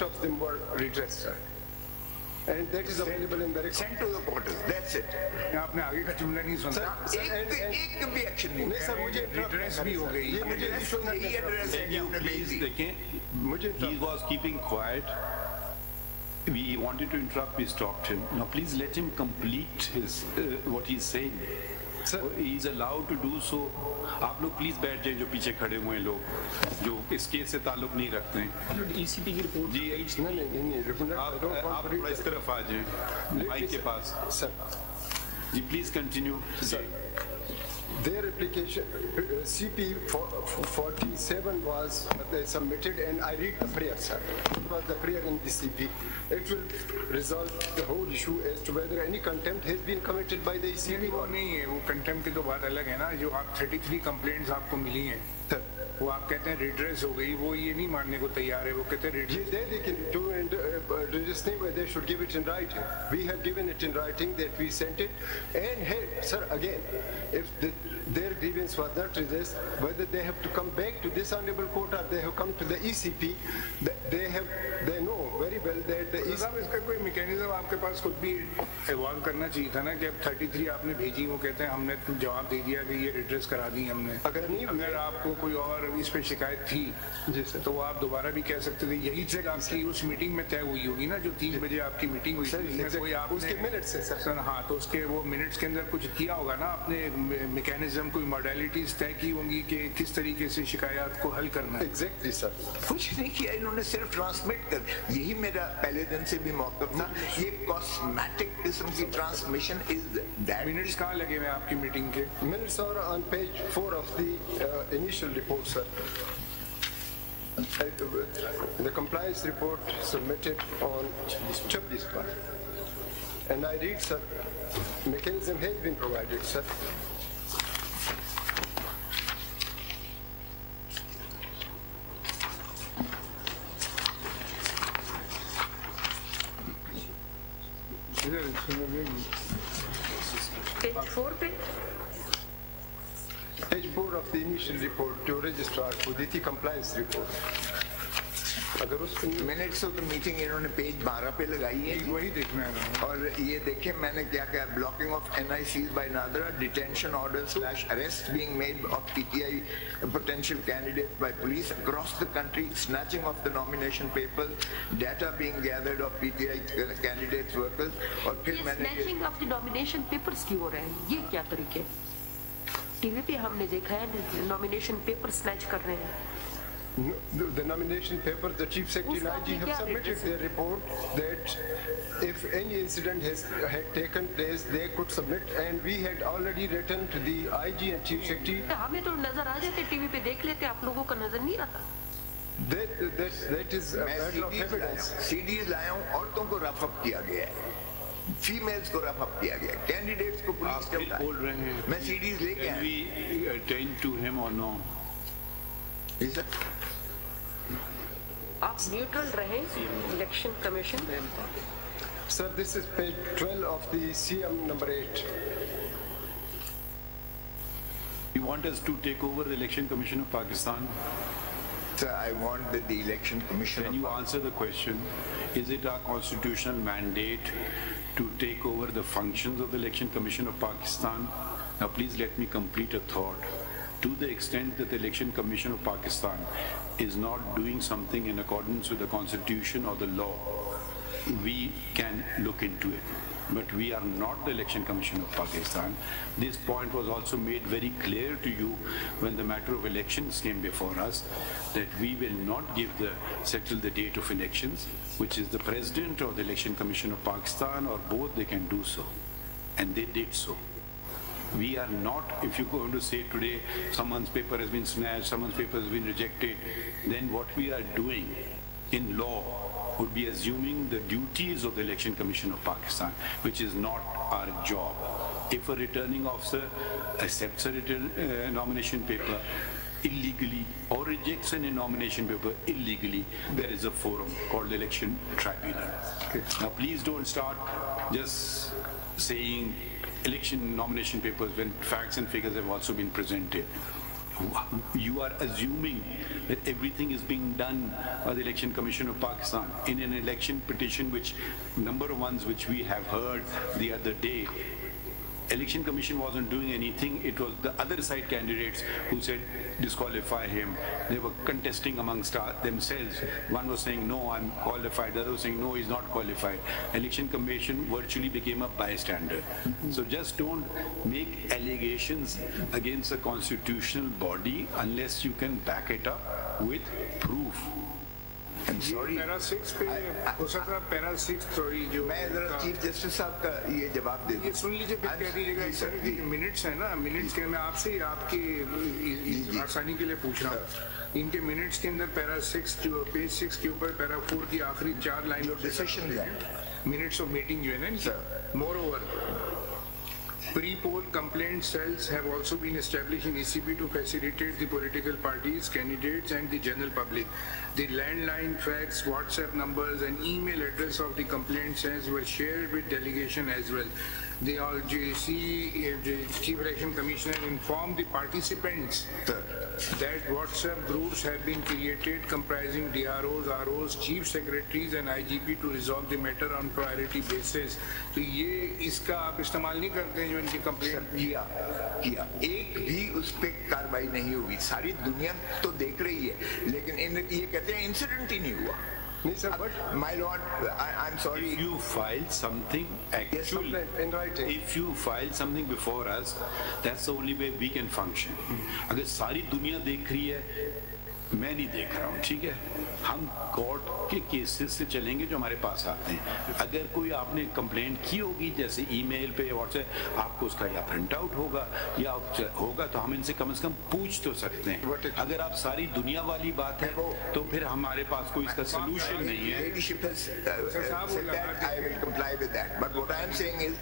most of them were redressed, sir. And that is available in the record. Sent to the portals. That's it. आपने आगे का जुमला नहीं सुना। एक भी एक्शन नहीं। नहीं सर, मुझे redress भी हो गई। ये मुझे यही एड्रेस है कि आपने भेज दी। देखें, he was keeping quiet. We wanted to interrupt, we stopped him. Now please let him complete his what he's saying. Sir, he is allowed to do so. आप लोग प्लीज बैठ जाए, जो पीछे खड़े हुए हैं लोग जो इस केस से ताल्लुक नहीं रखते हैं। ईसीपी की रिपोर्ट जी नहीं, आप थोड़ा इस तरफ आ जाए माइक के पास। Sir ji please continue. Their application, CP 47 was submitted, and I read the prayer, sir. It was the prayer in the CP. It will resolve the whole issue as to whether any contempt has been committed by the CP or नहीं है। वो contempt की तो बात अलग है ना। जो आप 33 complaints आपको मिली हैं, वो आप कहते हैं redress हो गई, वो ये नहीं मानने को तैयार है। वो कहते हैं redress। They can do redress thing where they should give it in writing. We have given it in writing that we sent it, and hey, sir, again, if their grievance was not redressed, whether they have to come back to this honorable court or they have come to the ECP, they know very well that the साहब इसका कोई mechanism आपके पास खुद भी evolve करना चाहिए था ना कि अब 33 आपने भेजी, वो कहते हैं हमने जवाब दे दिया कि ये रिड्रेस करा दी हमने। अगर आपको कोई और इस पे शिकायत थी जी सर, तो आप दोबारा भी कह सकते थे। यही चीज आपकी उस मीटिंग में तय हुई होगी ना, जो 3 बजे आपकी मीटिंग हुई थी, कोई आप उसके मिनट्स है सर। हाँ, तो उसके वो मिनट्स के अंदर कुछ किया होगा ना आपने, मैकेनिज्म कोई मॉडलिटीज तय की होंगी कि किस तरीके से शिकायत को हल करना है। एग्जैक्टली सर, कुछ नहीं किया इन्होंने, सिर्फ ट्रांसमिट कर। यही मेरा पहले दिन से भी मौक़िफ़ था। ये कॉस्मेटिक किस्म की ट्रांसमिशन इज दैट। मिनट्स कहाँ लगे हुए आपकी मीटिंग के? Minutes are on page 4 of the initial report, sir. The compliance report submitted on 26, and I read, sir, mechanism has been provided, sir. Page 4 पे? Page 4 of the initial report to registrar को दी थी compliance report. अगर उस minutes of the meeting इन्होंने page 12 पे लगाई है, वही देखना है। और ये देखें मैंने क्या कहा, blocking of NICs by NADRA, detention order / arrest being made of PTI potential candidates by police across the country, snatching of the nomination papers, data being gathered of PTI candidates workers, और फिर मैंने snatching of the nomination papers क्यों हो रहा है? ये क्या तरीके? टीवी पे हमने देखा है nomination papers snatch कर रहे हैं। The nomination paper, the Chief Secretary and IG have submitted their report that if any incident had taken place, they could submit, and we had already written to the IG and Chief Secretary. हमें तो नजर आ जाते, TV पे देख लेते, आप लोगों का नजर नहीं आता। That is a matter of evidence. CDs लाया हूँ, औरतों को रफ अप किया गया है, फीमेल्स को रफ अप किया गया, कैंडिडेट्स को पुलिस ने बोल रहे हैं मैं CDs लेके आया। we attend to him or no? आप न्यूट्रल रहें, election commission. Sir, this is page 12 of the CM number 8. You want us to take over the Election Commission of Pakistan? Sir, I want that the Election Commission. Can you answer the question? Is it our constitutional mandate to take over the functions of the Election Commission of Pakistan? Now please let me complete a thought. To the extent that the Election Commission of Pakistan is not doing something in accordance with the Constitution or the law, we can look into it. But we are not the Election Commission of Pakistan. This point was also made very clear to you when the matter of elections came before us, that we will not settle the date of elections, which is the President or the Election Commission of Pakistan, or both, they can do so. And they did so. We are not, if you're going to say today someone's paper has been snatched, someone's paper has been rejected, then what we are doing in law would be assuming the duties of the Election Commission of Pakistan, which is not our job. If a returning officer accepts a nomination paper illegally or rejects a nomination paper illegally, there is a forum called the Election Tribunal. Okay. Now please don't start just saying election nomination papers when facts and figures have also been presented. You are assuming that everything is being done by the Election Commission of Pakistan. In an election petition, which number of ones which we have heard the other day, Election Commission wasn't doing anything. It was the other side candidates who said disqualify him. They were contesting amongst themselves. One was saying, no, I'm qualified. The other was saying, no, he's not qualified. Election Commission virtually became a bystander. So just don't make allegations against a constitutional body unless you can back it up with proof. Para 6 पे हो सकता है para 6 sorry जो मैं जरा chief justice साहब का ये जवाब दे ये सुन लीजिए फिर कह दीजिएगा सर कि मिनट्स है ना मिनट्स के मैं आपसे आपके आसानी के लिए पूछ रहा हूँ इनके मिनट्स के अंदर पैरा 6 जो पेज 6 के ऊपर पैरा 4 की आखिरी 4 लाइन ऑफ डिसीजन है मिनट्स ऑफ मीटिंग जो है ना more over Pre-poll complaint cells have also been established in ECB to facilitate the political parties, candidates and the general public. The landline, fax, WhatsApp numbers and email address of the complaint cells were shared with delegation as well. The Chief Election Commissioner informed the participants that WhatsApp groups have been created comprising DROs, ROs, Chief Secretaries and IGP to resolve the matter on priority basis. तो ये इसका आप इस्तेमाल नहीं करते हैं जो इनकी कंप्लेंट किया एक भी उस पर कार्रवाई नहीं हुई सारी दुनिया तो देख रही है लेकिन ये कहते हैं इंसिडेंट ही नहीं हुआ But my lord, I'm sorry. If you file something actually, in writing. If you file something before us, that's the only way we can function. अगर सारी दुनिया देख रही है, मैं नहीं देख रहा हूँ, ठीक है? हम कोर्ट के केसेस से चलेंगे जो हमारे पास आते हैं. अगर कोई आपने कंप्लेंट की होगी जैसे ईमेल पे व्हाट्सएप आपको उसका या प्रिंट आउट होगा या होगा तो हम इनसे कम से कम पूछ तो सकते हैं. अगर आप सारी दुनिया वाली बात है तो फिर हमारे पास कोई इसका सोल्यूशन नहीं है. Ladyship has said that I will comply with that. But what I am saying is,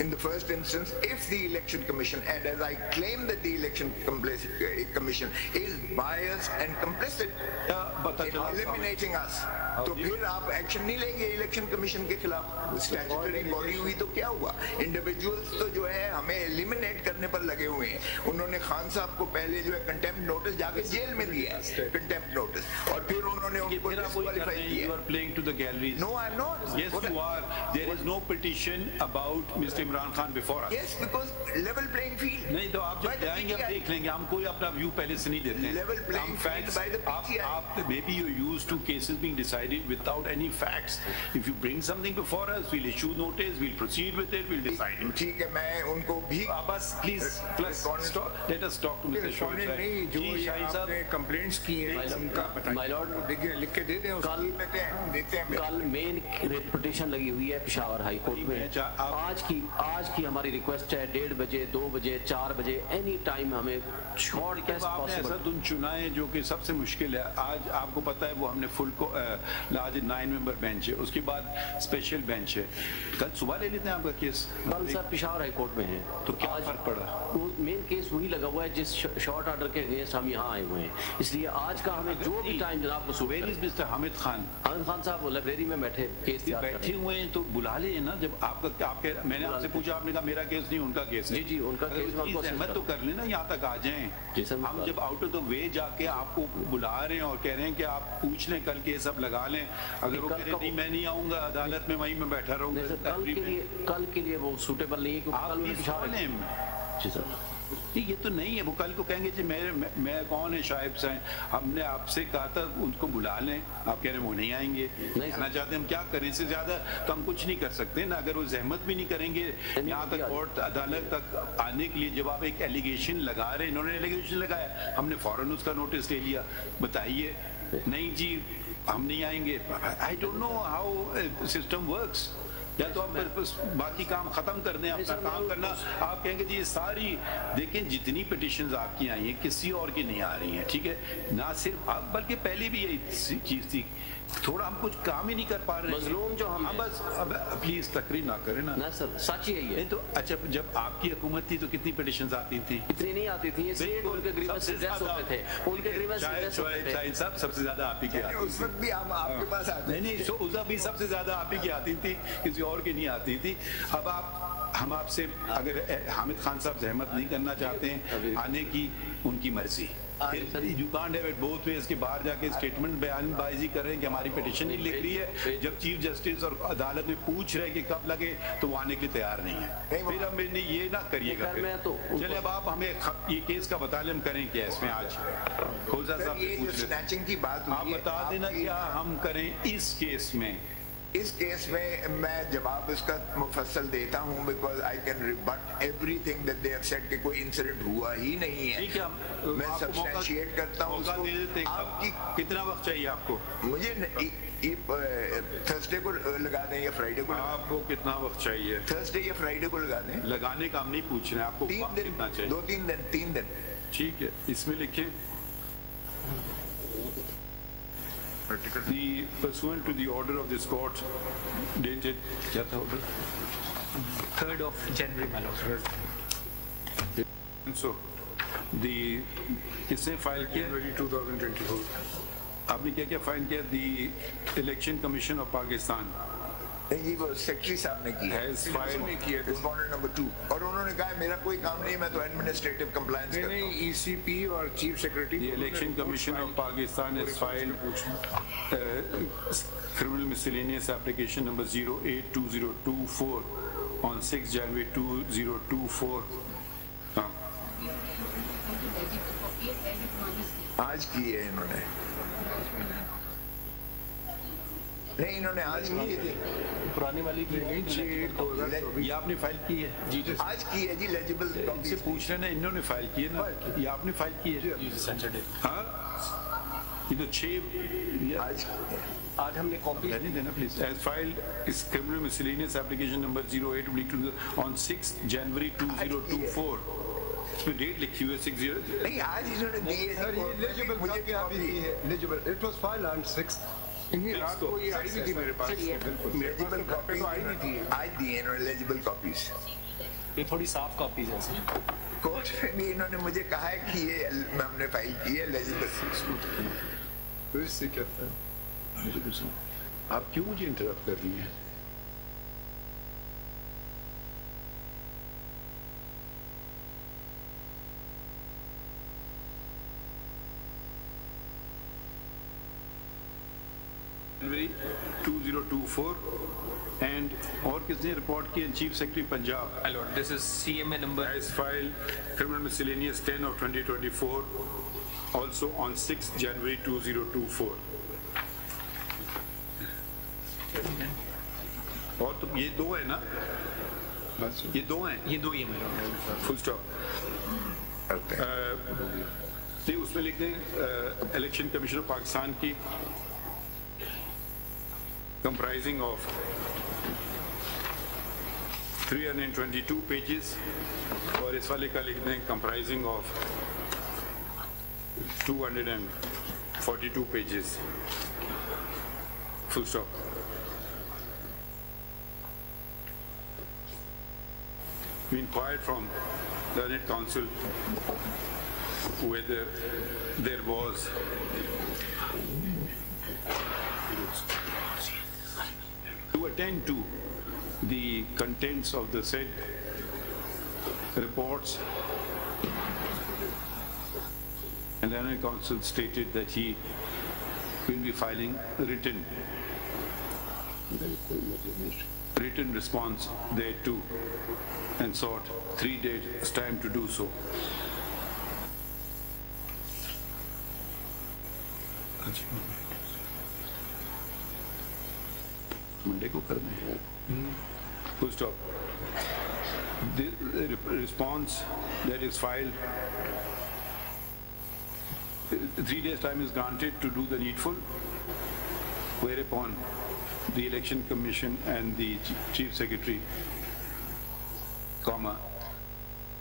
in the first instance, if the election commission, and as I claim that the election commission is biased and complicit in eliminating us, तो फिर आप action नहीं लेंगे election commission के खिलाफ. Statutory body हुई तो क्या हुआ. इंडिविजुअल्स तो जो है हमें एलिमिनेट करने पर लगे हुए हैं. उन्होंने खान साहब को पहले जो है कंटेम्प्ट नोटिस जाके जेल में दिया है, कंटेम्प्ट नोटिस, और फिर उन्होंने उनको डिस्क्वालीफाई किया. You are playing to the galleries. No, I'm not. Yes, you are. There is no petition about Mr. Imran Khan before us. Yes, because level playing field. नहीं तो आप जब जाएंगे आप देख लेंगे. हम कोई अपना व्यू पहले से नहीं देते. Level playing field by the PTI. Maybe you used to cases being decided without any facts. If you bring something before us, we'll issue notice, we'll proceed with it, we'll decide. ठीक है, मैं उनको भी बस please let us talk to Mr. Sharif. नहीं जो ये आपने कंप्लेंट्स की हैं उनका बताइए. माय लॉर्ड लिख के दे दें. कल मेन पिटीशन लगी हुई है पेशावर हाई कोर्ट में. आज की हमारी रिक्वेस्ट है 1:30 बजे 2 बजे 4 बजे एनी टाइम हमें शॉर्ट टेस्ट पॉसिबल. ऐसा दिन चुना है जो कि सबसे मुश्किल है. आज आपको पता है वो हमने फुल को आज 9 मेंबर बेंच है, उसके बाद स्पेशल बेंच है. कल सुबह ले लेते हैं आपका केस. कल सर पेशावर हाई कोर्ट में है तो क्या फर्क पड़ा. मेन केस वही लगा हुआ है जिस शॉर्ट ऑर्डर के अगेंस्ट हम यहाँ आए हुए हैं. इसलिए आज का हमें जो भी टाइम जनाब को मिस्टर हामिद खान साहब वो लाइब्रेरी में बैठे केस बैठे हुए हैं तो बुला ले ना. जब आपका मैंने आपसे पूछा आपने कहा मेरा केस नहीं उनका केस है. जी उनका केस सहमत तो कर लेना यहाँ तक आ जाएं. हम जब आउट ऑफ द वे जाके आपको बुला रहे हैं और कह रहे हैं कि आप पूछ लें कल केस अब लगा लें. अगर वो कह रहे नहीं मैं नहीं आऊंगा अदालत में वहीं मैं बैठा रहूंगा. कल के लिए वो सूटेबल नहीं है. जी सर ये तो नहीं है. वो कल को कहेंगे जी मैं कौन है शाहिब साहब हमने आपसे कहा था उनको बुला लें. आप कह रहे हैं वो नहीं आएंगे. नहीं आना चाहते. हम क्या करें. इससे ज्यादा तो हम कुछ नहीं कर सकते ना. अगर वो जहमत भी नहीं करेंगे यहाँ तक कोर्ट अदालत तक आने के लिए. जब आप एक एलिगेशन लगा रहे इन्होंने एलिगेशन लगाया हमने फौरन उसका नोटिस ले लिया. बताइए नहीं जी हम नहीं आएंगे. I don't know how system works. या तो आप बाकी काम खत्म कर दें अपना काम करना. आप कहेंगे जी सारी देखें जितनी पिटिशंस आपकी आई हैं किसी और की नहीं आ रही हैं. ठीक है ना सिर्फ आप बल्कि पहले भी यही चीज थी. थोड़ा हम कुछ काम ही नहीं कर पा रहे. मजलूम जो हम बस अब प्लीज तकरीर ना करें ना सर. सच ही है तो. अच्छा जब आपकी हुकूमत थी तो कितनी पिटिशंस आती थी. इतनी नहीं आती थी. उनके ग्रीवेंस एड्रेस होते थे. उनके ग्रीवेंस एड्रेस होते थे. शायद सब सबसे ज्यादा आप ही की आती उस वक्त भी हम आपके पास आते. नहीं उस भी सबसे ज्यादा आप ही की आती थी किसी और की नहीं आती थी. अब हम आपसे अगर हामिद खान साहब जहमत नहीं करना चाहते हैं आने की उनकी मर्जी. You can't have it both ways कि बाहर जाके स्टेटमेंट बयानबाजी कर रहे हैं कि हमारी पिटीशन नहीं लिख रही है, जब चीफ जस्टिस और अदालत में पूछ रहे हैं कि कब लगे तो वो आने के लिए तैयार नहीं है। फिर हम ये ना करिएगा। चले अब आप हमें ये केस का बता लें, हम करें क्या इसमें आज? खोजा साहब से पूछ रहे की बात, आप बता देना क्या हम करें इस केस में। इस केस में मैं जवाब इसका मुफस्सल देता हूं, because I can रिबट everything that they have said कि कोई इंसिडेंट हुआ ही नहीं है। ठीक है, मैं सब्सटेंशिएट करता हूं उसको। आपकी कितना वक्त चाहिए आपको? मुझे थर्सडे को लगा दें या फ्राइडे को? आपको कितना वक्त चाहिए? थर्सडे या फ्राइडे को लगा दें। लगाने का हम नहीं पूछ रहे हैं, आपको 3 दिन कितना चाहिए? 2-3 दिन 3 दिन। ठीक है, इसमें लिखें the pursuant to the order of this court dated क्या था order? 3rd of January, my lord. So the किसने फाइल किया? January 2024. आपने क्या क्या फाइल किया? The Election Commission of Pakistan ये वो सेक्रेटरी साहब ने की है, रिस्पोंडेंट नंबर 2, और उन्होंने कहा मेरा कोई काम नहीं, मैं तो एडमिनिस्ट्रेटिव कंप्लायंस करता हूं। नहीं, ईसीपी और chief secretary. The Election Commission of Pakistan has filed criminal miscellaneous application number 082024 on 6 January 2024. आज की है इन्होंने, नहीं इन्होंने आज की थी, पुरानी वाली की ये आपने फाइल की है? जी जी आज की है जी। लेजिबल इनसे पूछ रहे ना, इन्होंने फाइल की है ना, ये आपने फाइल की है? जी सैटरडे। हाँ, ये तो 6 आज हमने कॉपी नहीं देना please. As filed is criminal miscellaneous application number 08 on 6 January 2024. इसमें डेट लिखी हुई है 60। नहीं, आज इन्होंने दी है। मुझे क्या Legible. It was filed on 6th. रात को ये आई भी थी मेरे पास। लेजिबल कॉपी तो आई नहीं थी। आज दी है इन्होंने लेजिबल कॉपीज। ये थोड़ी साफ कॉपीज है ऐसी। कोर्ट में भी इन्होंने मुझे कहा है कि ये हमने फाइल की है लेजिबल। तो इससे क्या था? आप क्यों मुझे इंटरप्ट कर रही हैं? January 2024 and और किसने रिपोर्ट की? Chief secretary Punjab. My lord, this is CMA number. Has filed criminal miscellaneous 10 of 2024 also on 6 January 2024. और तो ये दो है ना, ये दो हैं, ये दो ही है my lord. Full stop. नहीं, उसमें लिख दें इलेक्शन कमीशन ऑफ पाकिस्तान की comprising of 322 pages, और इस वाले का लिख दें comprising of 242 pages, full stop. We inquired from the learned counsel whether there was to attend to the contents of the said reports, and the learned counsel stated that he will be filing written response thereto and sought 3 days time to do so. Monday को करना है। Full stop. The response that is filed, 3 days time is granted to do the needful, whereupon the election commission and the chief secretary, comma,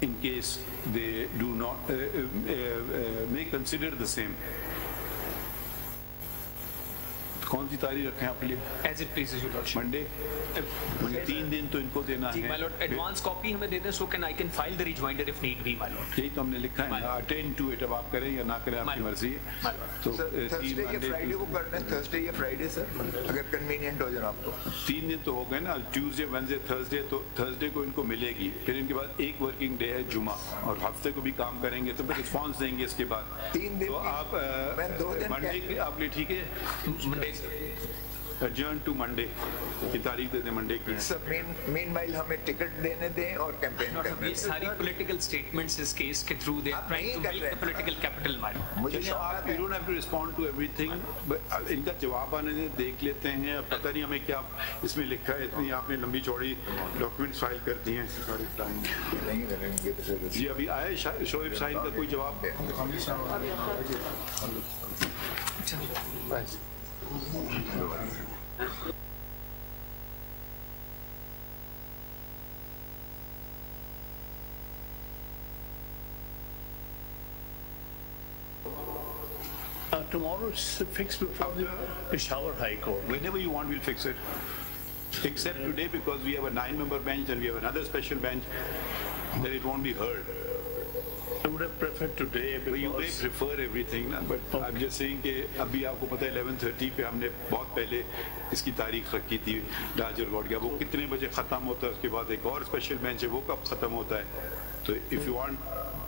in case they do not may consider the same, कौन सी तारीख रखें आपके लिए? As it pleases you, Lordship. Monday? 3 दिन तो इनको देना जी, है। my lord, advance copy हमें दे दें, so can I can file the rejoinder if need be, my lord. यही तो हमने लिखा है, अटेंड टू इट। अब आप करें या ना करें आपकी मर्जी है। My lord. तो थर्सडे या फ्राइडे को करना है, थर्सडे या फ्राइडे सर, अगर कन्वीनियंट हो जाए आपको। 3 दिन तो हो गए ना, ट्यूसडे, वेडनेसडे, थर्सडे, तो थर्सडे को इनको मिलेगी, फिर इनके बाद एक वर्किंग डे है जुमा, और हफ्ते को भी काम करेंगे तो फिर रिस्पॉन्स देंगे इसके बाद। 3 दिन तो की- आप मैं 2 दिन मंडे आप लिए ठीक है, Monday. adjourn to मंडे की तारीख दे दें मंडे की। सर मीनवाइल हमें टिकट देने दें और कैंपेन Not करने ये दें। सारी political statements इस case के through they are आप trying नहीं to कर milk रहे the हैं। political capital, my lord. मुझे चलिए, शौक आप है। you don't have to respond to everything, but इनका जवाब आने दें, देख लेते हैं। अब पता नहीं हमें क्या इसमें लिखा है, इतनी आपने लंबी चौड़ी डॉक्यूमेंट्स फाइल कर दी हैं। नहीं करेंगे तो सर जी अभी आए शोएब साहिल का कोई जवाब? Tomorrow it's fixed before the Peshawar High Court. Whenever you want, we'll fix it. Except today, because we have a 9-member bench and we have another special bench, then it won't be heard. I would have preferred today But you may because prefer everything, na? But I'm just saying कि अभी आपको पता है 11:30 पे हमने बहुत पहले इसकी तारीख रखी थी डाजर गॉड का, वो कितने बजे खत्म होता है, उसके बाद एक और स्पेशल बेंच है, वो कब खत्म होता है? तो if you want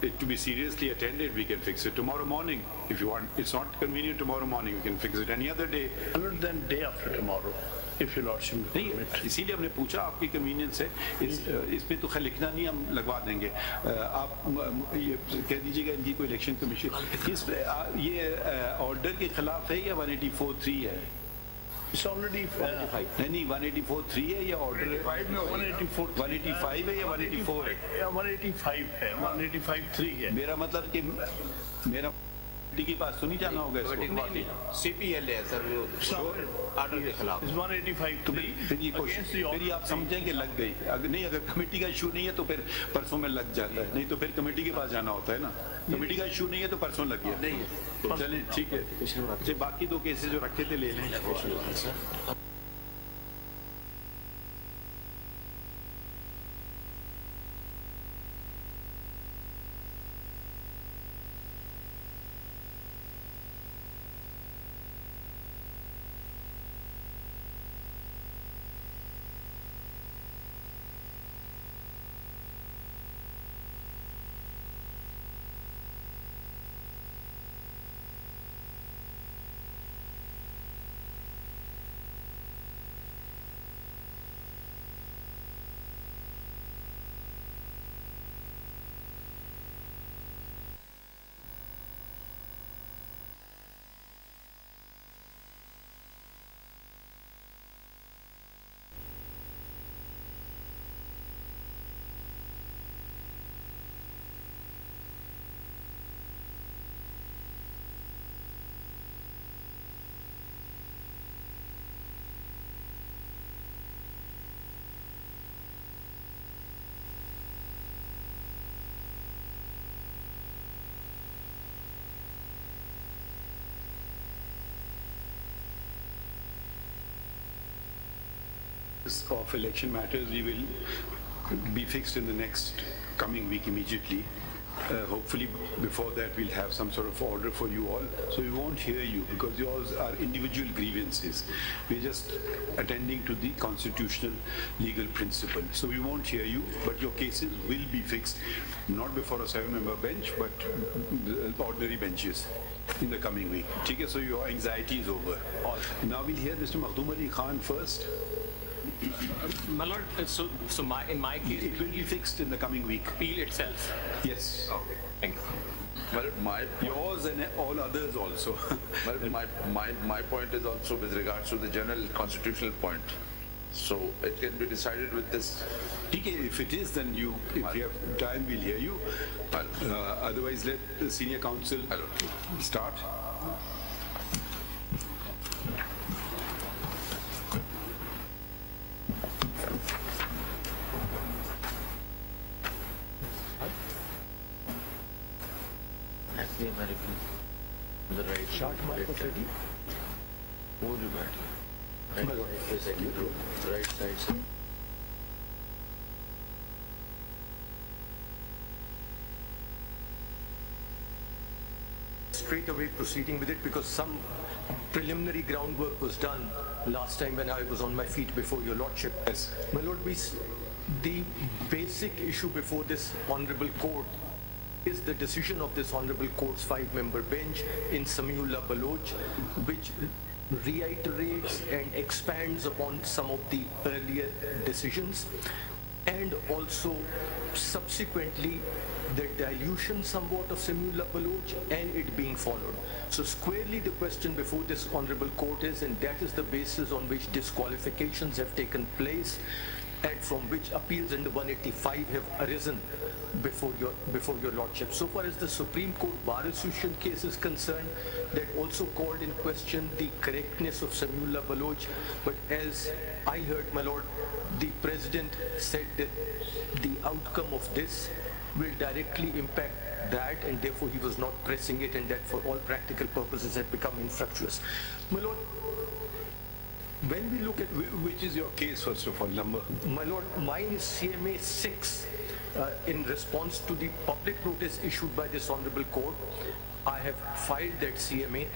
it to be seriously attended, we can fix it tomorrow morning. If you want, it's not convenient tomorrow morning, we can fix it any other day. other than day after tomorrow, if your lordship will नहीं, permit. इसीलिए हमने पूछा आपकी convenience है, इसमें तो खैर लिखना नहीं, हम लगवा देंगे। आप ये कह दीजिएगा इनकी कोई इलेक्शन कमीशन ये ऑर्डर के खिलाफ है या 184(3) है? It's already नहीं 184(3) है या ऑर्डर 184 185 है या 184 है? 185 है, 185(3) है। मेरा मतलब कि मेरा के पास तो नहीं जाना होगा इसको। CPL है सर, ऑर्डर के खिलाफ। It's 185 तो फिर ये against the फिर ये आप समझें कि लग गई, अगर नहीं, अगर कमेटी का इशू नहीं है तो फिर परसों में लग जाता है, नहीं तो फिर कमेटी के पास जाना होता है ना। कमेटी का इशू नहीं है तो परसों लग गया। नहीं है, चलिए ठीक है। अच्छा, बाकी 2 केसेस जो रखे थे ले लें। Of election matters, we will be fixed in the next coming week immediately. Hopefully before that we'll have some sort of order for you all, so we won't hear you because yours are individual grievances. We're just attending to the constitutional legal principle, so we won't hear you, but your cases will be fixed not before a 7-member bench but ordinary benches in the coming week. Okay, so your anxiety is over. Now we'll hear Mr. Makhdoom Ali Khan first. My lord, in my case, It will be fixed in the coming week. appeal itself. Yes. Okay, thank you. Well, Yours and all others also. my point is also with regards to the general constitutional point. So it can be decided with this. Okay, if it is, then if you have time, we'll hear you. Otherwise, let the senior counsel start. The American, the right. Short mark already. Right side, sir. Straight away proceeding with it because some preliminary groundwork was done last time when I was on my feet before your lordship. Yes. My lord, the basic issue before this honorable court is the decision of this honorable court's 5-member bench in Samiullah Baloch, which reiterates and expands upon some of the earlier decisions, and also subsequently the dilution somewhat of Samiullah Baloch and it being followed. So squarely the question before this honorable court is, and that is the basis on which disqualifications have taken place and from which appeals under 185 have arisen before your lordship. So far as the Supreme Court Bar Association case is concerned, that also called in question the correctness of Samiullah Baloch, but as I heard, my lord, the president said that the outcome of this will directly impact that, and therefore he was not pressing it, and that for all practical purposes had become infructuous. My lord, when we look at Which is your case, first of all, number? My lord, mine is CMA 6. In response to the public notice issued by this honorable court, I have filed that CMA,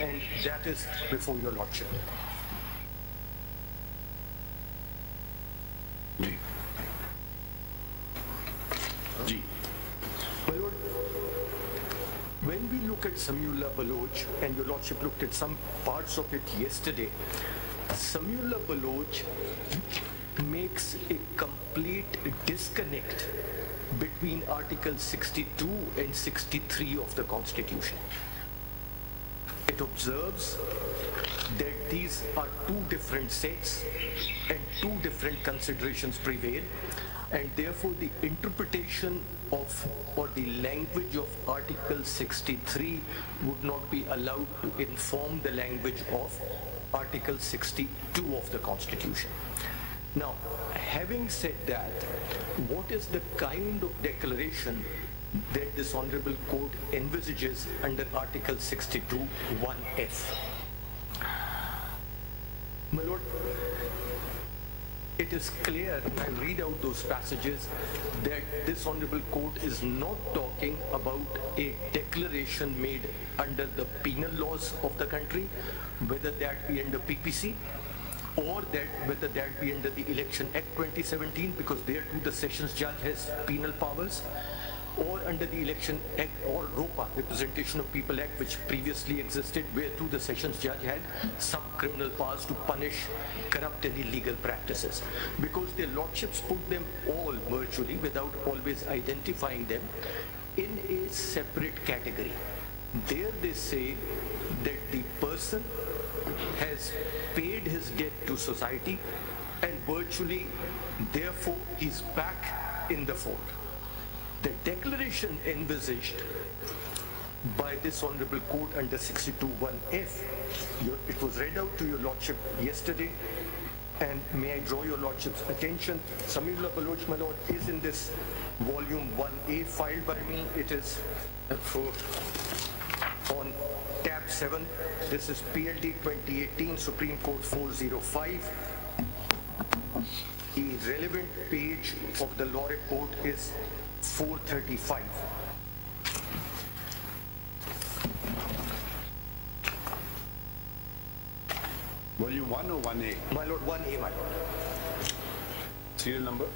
and that is before your lordship. Ji. My lord, when we look at Samiullah Baloch, and your lordship looked at some parts of it yesterday, Samiullah Baloch makes a complete disconnect between Article 62 and 63 of the Constitution. It observes that these are two different sets and two different considerations prevail, and therefore the interpretation of or the language of Article 63 would not be allowed to inform the language of Article 62 of the Constitution. Now, having said that, what is the kind of declaration that this honorable court envisages under Article 62 1F? My lord, it is clear, and I'll read out those passages, that this honorable court is not talking about a declaration made under the penal laws of the country, whether that be under PPC, or whether that be under the Election Act 2017, because there too the Sessions Judge has penal powers, or under the Election Act or ROPA, Representation of People Act, which previously existed, where too the Sessions Judge had some criminal powers to punish corrupt and illegal practices. Because their lordships put them all virtually, without always identifying them, in a separate category. There they say that the person has paid his debt to society and virtually, therefore, he's back in the fold. The declaration envisaged by this honorable court under 62(1)(f, it was read out to your lordship yesterday, and may I draw your lordship's attention, Samiullah Baloch, my lord, is in this volume 1A filed by me. It is on tab 7. This is PLD 2018, Supreme Court 405. The relevant page of the law report is 435. Volume 1 or 1A? My lord, 1A, my lord. Serial number?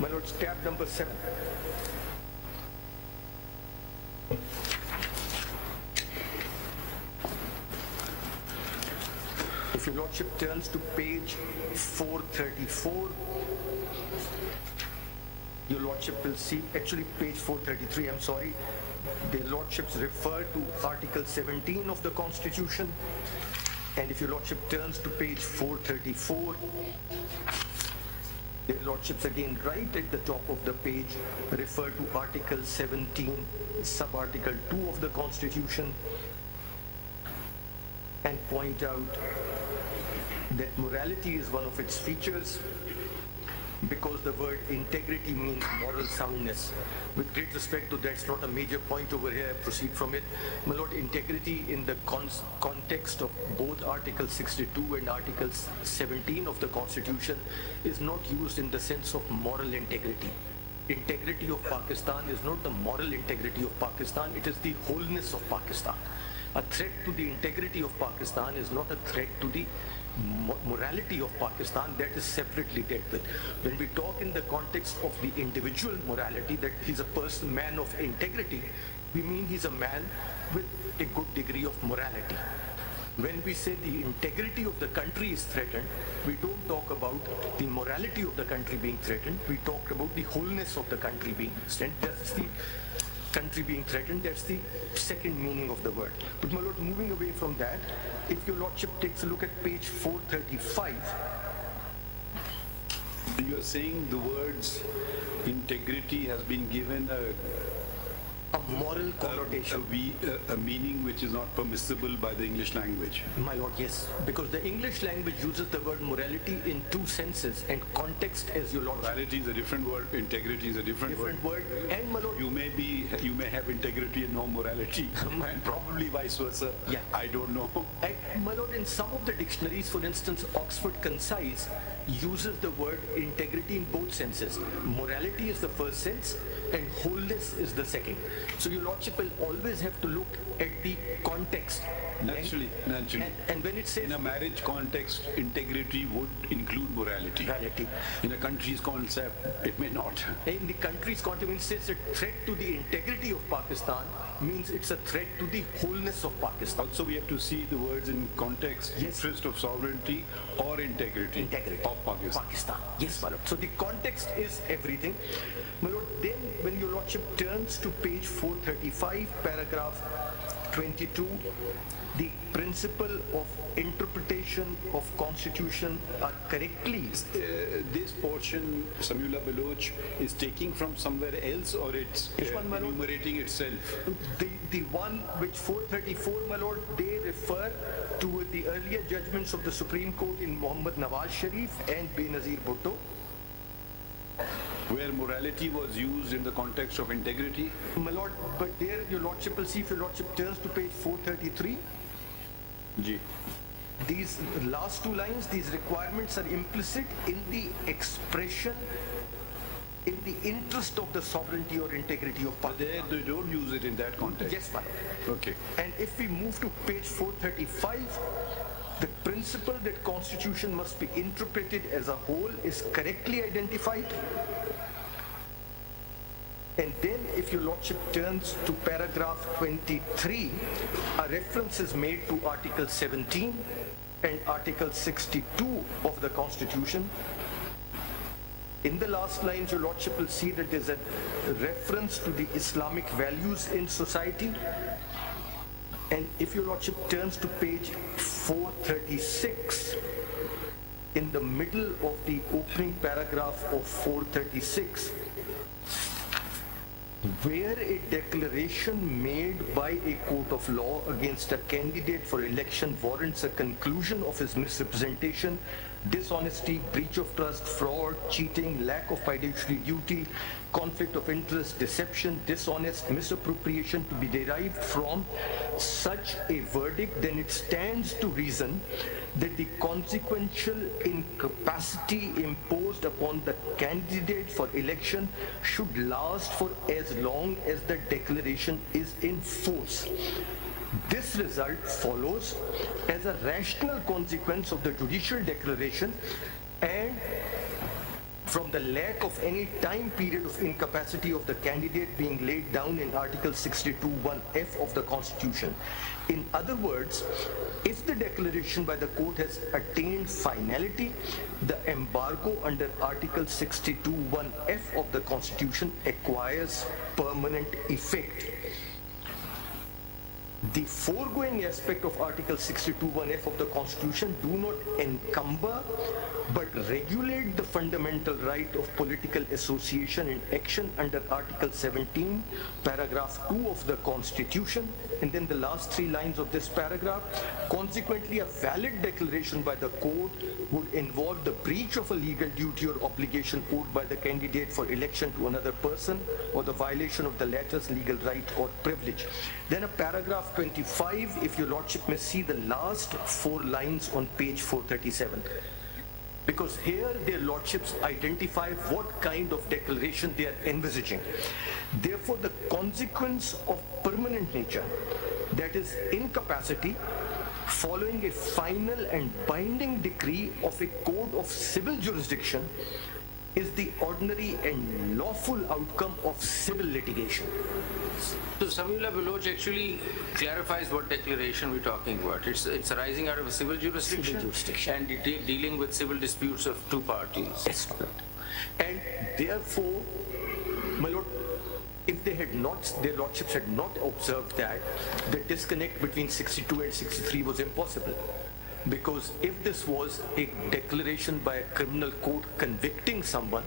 My lord, tab number 7. If your lordship turns to page 434, your lordship will see, actually page 433, I'm sorry, their lordships refer to Article 17 of the Constitution, and if your lordship turns to page 434, their lordships again right at the top of the page refer to Article 17, sub-article 2 of the Constitution, and point out that morality is one of its features, because the word integrity means moral soundness. With great respect to that's not a major point over here, I proceed from it. My lord, integrity in the context of both Article 62 and Article 17 of the Constitution is not used in the sense of moral integrity. Integrity of Pakistan is not the moral integrity of Pakistan, it is the wholeness of Pakistan. A threat to the integrity of Pakistan is not a threat to the morality of Pakistan, that is separately dealt with. When we talk in the context of the individual morality, that he's a person, man of integrity, we mean he's a man with a good degree of morality. When we say the integrity of the country is threatened, we don't talk about the morality of the country being threatened, we talk about the wholeness of the country being threatened. That's the country being threatened, that's the second meaning of the word. But my lord, moving away from that, if your lordship takes a look at page 435. You are saying the words integrity has been given a moral connotation. A meaning which is not permissible by the English language. My lord, yes. Because the English language uses the word morality in two senses, and context, as your lord. Morality is a different word, integrity is a different word. And my lord, you may have integrity and no morality, and probably vice versa. Yeah. I don't know. And my lord, in some of the dictionaries, for instance, Oxford Concise uses the word integrity in both senses. Morality is the first sense, and wholeness is the second. So your lordship will always have to look at the context. Naturally. And when it says in a marriage context, integrity would include morality. In a country's concept, it may not. In the country's context, when it says a threat to the integrity of Pakistan, means it's a threat to the wholeness of Pakistan. Also, we have to see the words in context, interest of sovereignty or integrity of Pakistan. Yes, my lord. So the context is everything. My lord, then when your lordship turns to page 435, paragraph 22, the principle of interpretation of constitution are correctly. This portion, Samula Baloch, is taking from somewhere else, or it's enumerating itself? The one which 434, my lord, they refer to the earlier judgments of the Supreme Court in Muhammad Nawaz Sharif and Benazir Bhutto, where morality was used in the context of integrity. My lord, but there your lordship will see, if your lordship turns to page 433, these last two lines, these requirements are implicit in the expression in the interest of the sovereignty or integrity of Pakistan. They don't use it in that context. Yes, my lord. Okay. And if we move to page 435, the principle that constitution must be interpreted as a whole is correctly identified. And then if your lordship turns to paragraph 23, a reference is made to Article 17 and Article 62 of the Constitution. In the last lines, your lordship will see that there's a reference to the Islamic values in society. And if your lordship turns to page 436, in the middle of the opening paragraph of 436, where a declaration made by a court of law against a candidate for election warrants a conclusion of his misrepresentation, dishonesty, breach of trust, fraud, cheating, lack of fiduciary duty, conflict of interest, deception, dishonest misappropriation to be derived from such a verdict, then it stands to reason that the consequential incapacity imposed upon the candidate for election should last for as long as the declaration is in force. This result follows as a rational consequence of the judicial declaration and from the lack of any time period of incapacity of the candidate being laid down in Article 62(1)(f) of the Constitution. In other words, if the declaration by the court has attained finality, the embargo under Article 62(1)(f) of the Constitution acquires permanent effect. The foregoing aspect of Article 62(1)(f) of the Constitution do not encumber but regulate the fundamental right of political association and action under Article 17, paragraph 2 of the Constitution, and then the last 3 lines of this paragraph. Consequently, a valid declaration by the court would involve the breach of a legal duty or obligation owed by the candidate for election to another person, or the violation of the latter's legal right or privilege. Then a paragraph 25, if your lordship may see the last 4 lines on page 437. Because here their lordships identify what kind of declaration they are envisaging. Therefore, the consequence of permanent nature, that is incapacity, following a final and binding decree of a court of civil jurisdiction, is the ordinary and lawful outcome of civil litigation. So Samiullah Baloch actually clarifies what declaration we're talking about. It's arising out of a civil jurisdiction, and dealing with civil disputes of 2 parties. Yes, my lord. And therefore, my lord, if they had not, their lordships had not observed that, the disconnect between 62 and 63 was impossible. Because if this was a declaration by a criminal court convicting someone,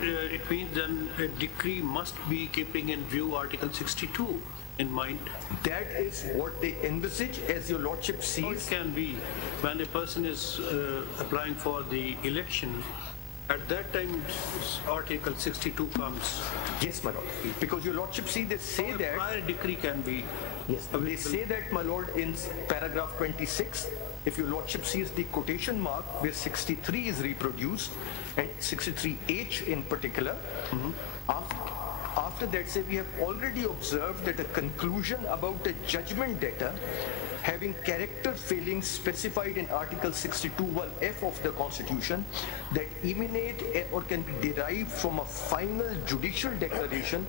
it means then a decree must be keeping in view Article 62 in mind. That is what they envisage, as your lordship sees. Or it can be when a person is applying for the election. At that time, Article 62 comes. Yes, my lord. Because your lordship see, they say that. Prior decree can be. Yes, they say that, my lord, in paragraph 26. If your lordship sees the quotation mark where 63 is reproduced, and 63H in particular, after that say we have already observed that a conclusion about a judgment debtor having character failings specified in Article 62(1)(f) of the Constitution that emanate or can be derived from a final judicial declaration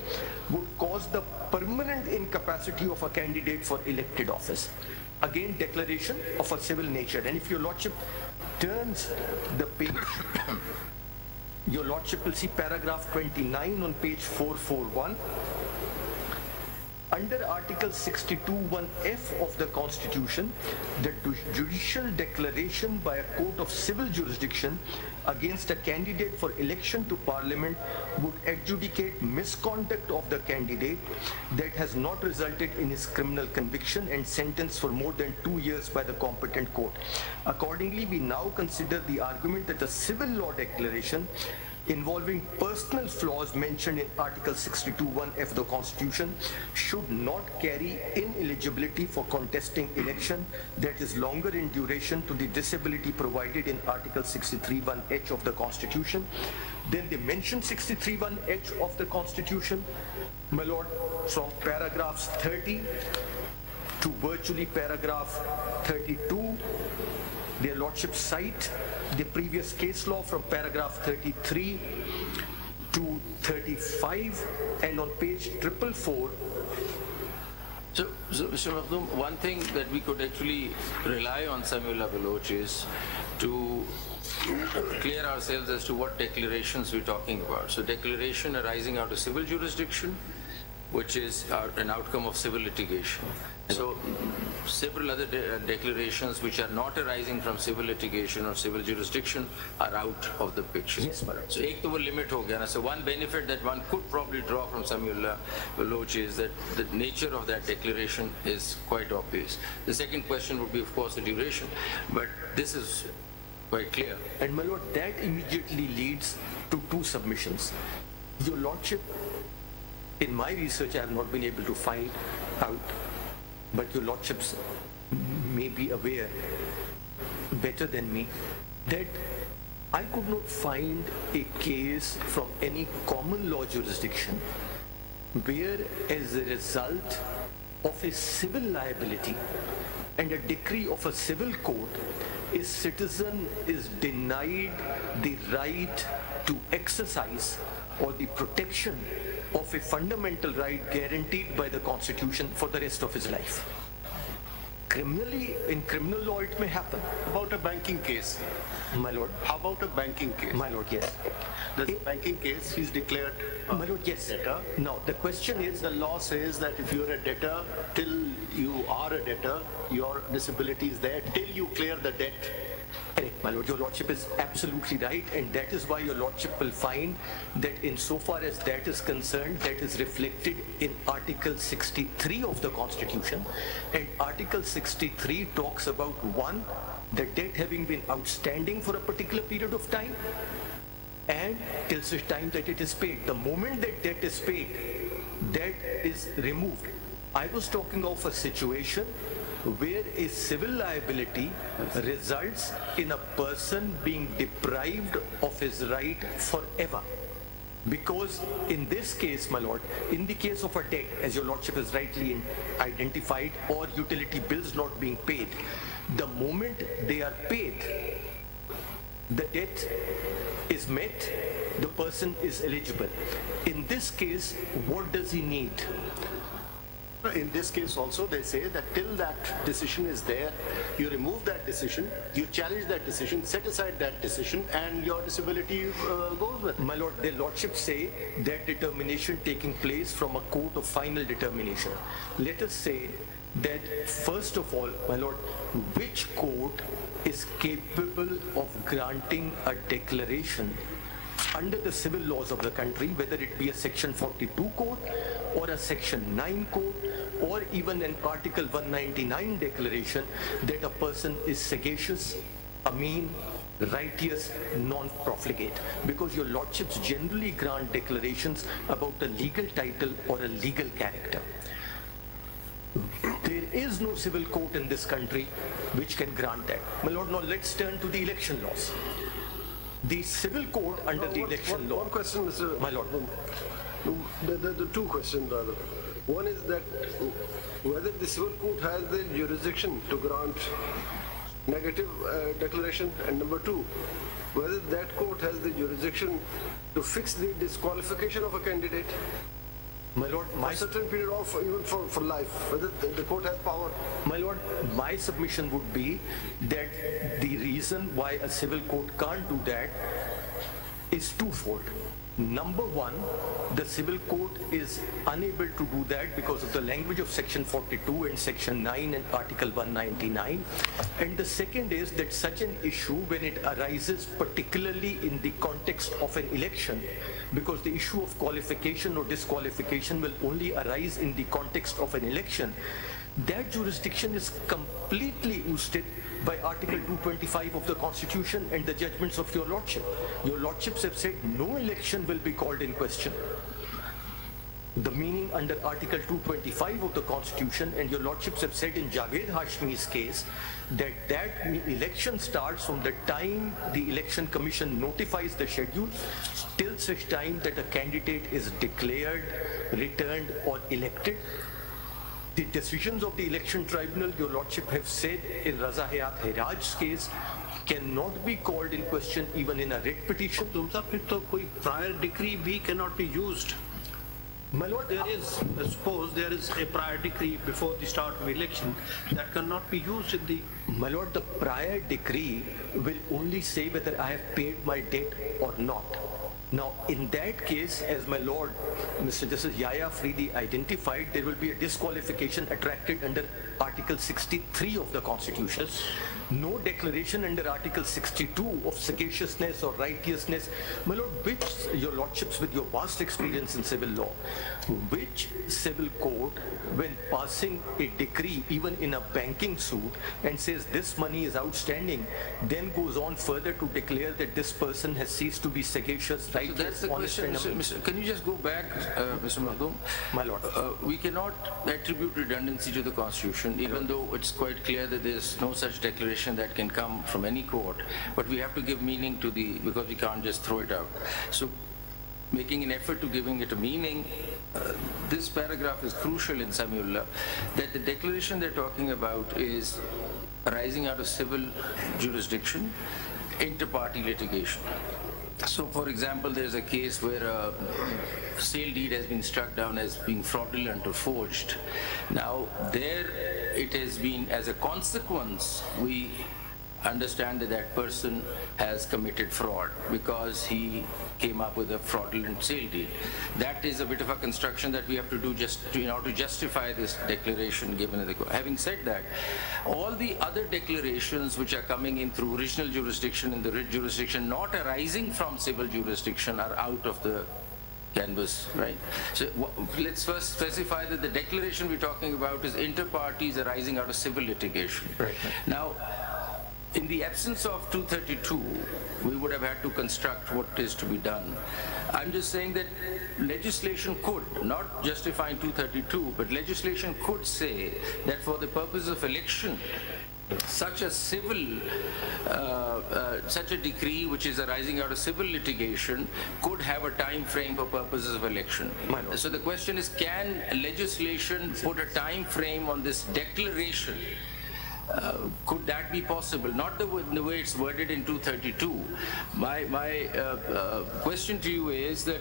would cause the permanent incapacity of a candidate for elected office. Again, declaration of a civil nature. And if your lordship turns the page, your lordship will see paragraph 29 on page 441. Under Article 62(1)(f) of the Constitution, the judicial declaration by a court of civil jurisdiction against a candidate for election to Parliament would adjudicate misconduct of the candidate that has not resulted in his criminal conviction and sentence for more than 2 years by the competent court. Accordingly, we now consider the argument that a civil law declaration involving personal flaws mentioned in Article 62(1)(f) of the Constitution should not carry ineligibility for contesting election that is longer in duration to the disability provided in Article 63(1)(h) of the Constitution. Then they mention 63(1)(h) of the Constitution, my lord, from paragraphs 30 to virtually paragraph 32. Their lordship cite the previous case law from paragraph 33 to 35, and on page 444. So Mr. Makhdoom, one thing that we could actually rely on Samiullah Baloch is to clear ourselves as to what declarations we're talking about. So declaration arising out of civil jurisdiction, which is an outcome of civil litigation. So several other declarations which are not arising from civil litigation or civil jurisdiction are out of the picture. Yes, madam. So ek to wo limit ho gaya na. So one benefit that one could probably draw from Samiullah Baloch is that the nature of that declaration is quite obvious. The second question would be, of course, the duration, but this is quite clear. And my lord, that immediately leads to 2 submissions. Your lordship, in my research, I have not been able to find out, but your lordships may be aware better than me that I could not find a case from any common law jurisdiction where, as a result of a civil liability and a decree of a civil court, a citizen is denied the right to exercise or the protection of a fundamental right guaranteed by the Constitution for the rest of his life. Criminally, in criminal law, it may happen. About a banking case. My lord. How about a banking case? My lord, yes. The banking case is declared my lord, yes. debtor. Now, the question is, the law says that if you're a debtor, till you are a debtor, your disability is there till you clear the debt Correct, my lord. Your lordship is absolutely right, and that is why your lordship will find that insofar as that is concerned, that is reflected in Article 63 of the Constitution. And Article 63 talks about, one, the debt having been outstanding for a particular period of time, and till such time that it is paid. The moment that debt is paid, debt is removed. I was talking of a situation where a civil liability results in a person being deprived of his right forever. Because in this case, my lord, in the case of a debt, as your lordship has rightly identified, or utility bills not being paid, the moment they are paid, the debt is met, the person is eligible. In this case, what does he need? In this case also, they say that till that decision is there, you remove that decision, you challenge that decision, set aside that decision, and your disability goes with it. My lord, their lordship say that determination taking place from a court of final determination. Let us say that first of all, my lord, which court is capable of granting a declaration under the civil laws of the country, whether it be a Section 42 court or a Section 9 court or even an Article 199 declaration that a person is sagacious, mean, righteous, non-profligate. Because your lordships generally grant declarations about a legal title or a legal character. There is no civil court in this country which can grant that. My lord, now let's turn to the election laws. The civil code under the election law. One question, Mr. My lord. The two questions rather. One is that whether the civil court has the jurisdiction to grant negative declaration, and number two, whether that court has the jurisdiction to fix the disqualification of a candidate. My lord, for a certain period of, even for life, whether the court has power. My lord, my submission would be that the reason why a civil court can't do that is twofold. Number one, the civil court is unable to do that because of the language of Section 42 and Section 9 and Article 199. And the second is that such an issue, when it arises particularly in the context of an election, because the issue of qualification or disqualification will only arise in the context of an election, that jurisdiction is completely ousted by Article 225 of the Constitution and the judgments of your lordship. Your lordships have said no election will be called in question. The meaning under Article 225 of the Constitution, and your lordships have said in Javed Hashmi's case that election starts from the time the Election Commission notifies the schedule till such time that a candidate is declared, returned or elected. The decisions of the election tribunal, your lordship have said in Raza Hayat Hiraj's case, cannot be called in question even in a writ petition. Prior decree B cannot be used. My lord, suppose there is a prior decree before the start of election that cannot be used in the... My lord, the prior decree will only say whether I have paid my debt or not. Now, in that case, as my lord, Mr. Justice Yahya Afridi identified, there will be a disqualification attracted under Article 63 of the Constitution. No declaration under Article 62 of sagaciousness or righteousness. My lord, which, your lordships with your vast experience in civil law, which civil court, when passing a decree, even in a banking suit, and says this money is outstanding, then goes on further to declare that this person has ceased to be sagacious, righteous, so that's the question. Can you just go back, Mr. Mahdum? My lord. We cannot attribute redundancy to the Constitution, even though it's quite clear that there's no such declaration that can come from any court, but we have to give meaning to because we can't just throw it out. So making an effort to giving it a meaning, this paragraph is crucial in Samiullah, that the declaration they're talking about is arising out of civil jurisdiction, inter-party litigation. So for example, there's a case where a sale deed has been struck down as being fraudulent or forged. Now there it has been, as a consequence, we understand that that person has committed fraud because he came up with a fraudulent sale deed. That is a bit of a construction that we have to do just in order to justify this declaration given in the court. Having said that, all the other declarations which are coming in through original jurisdiction and the writ jurisdiction not arising from civil jurisdiction are out of the canvas, right? So let's first specify that the declaration we're talking about is inter partes arising out of civil litigation. Right. Now, in the absence of 232, we would have had to construct what is to be done. I'm just saying that legislation could, not justifying 232, but legislation could say that for the purpose of election, such a civil, such a decree which is arising out of civil litigation could have a time frame for purposes of election. So the question is, can legislation put a time frame on this declaration? Could that be possible? Not the way it's worded in 232. My question to you is that,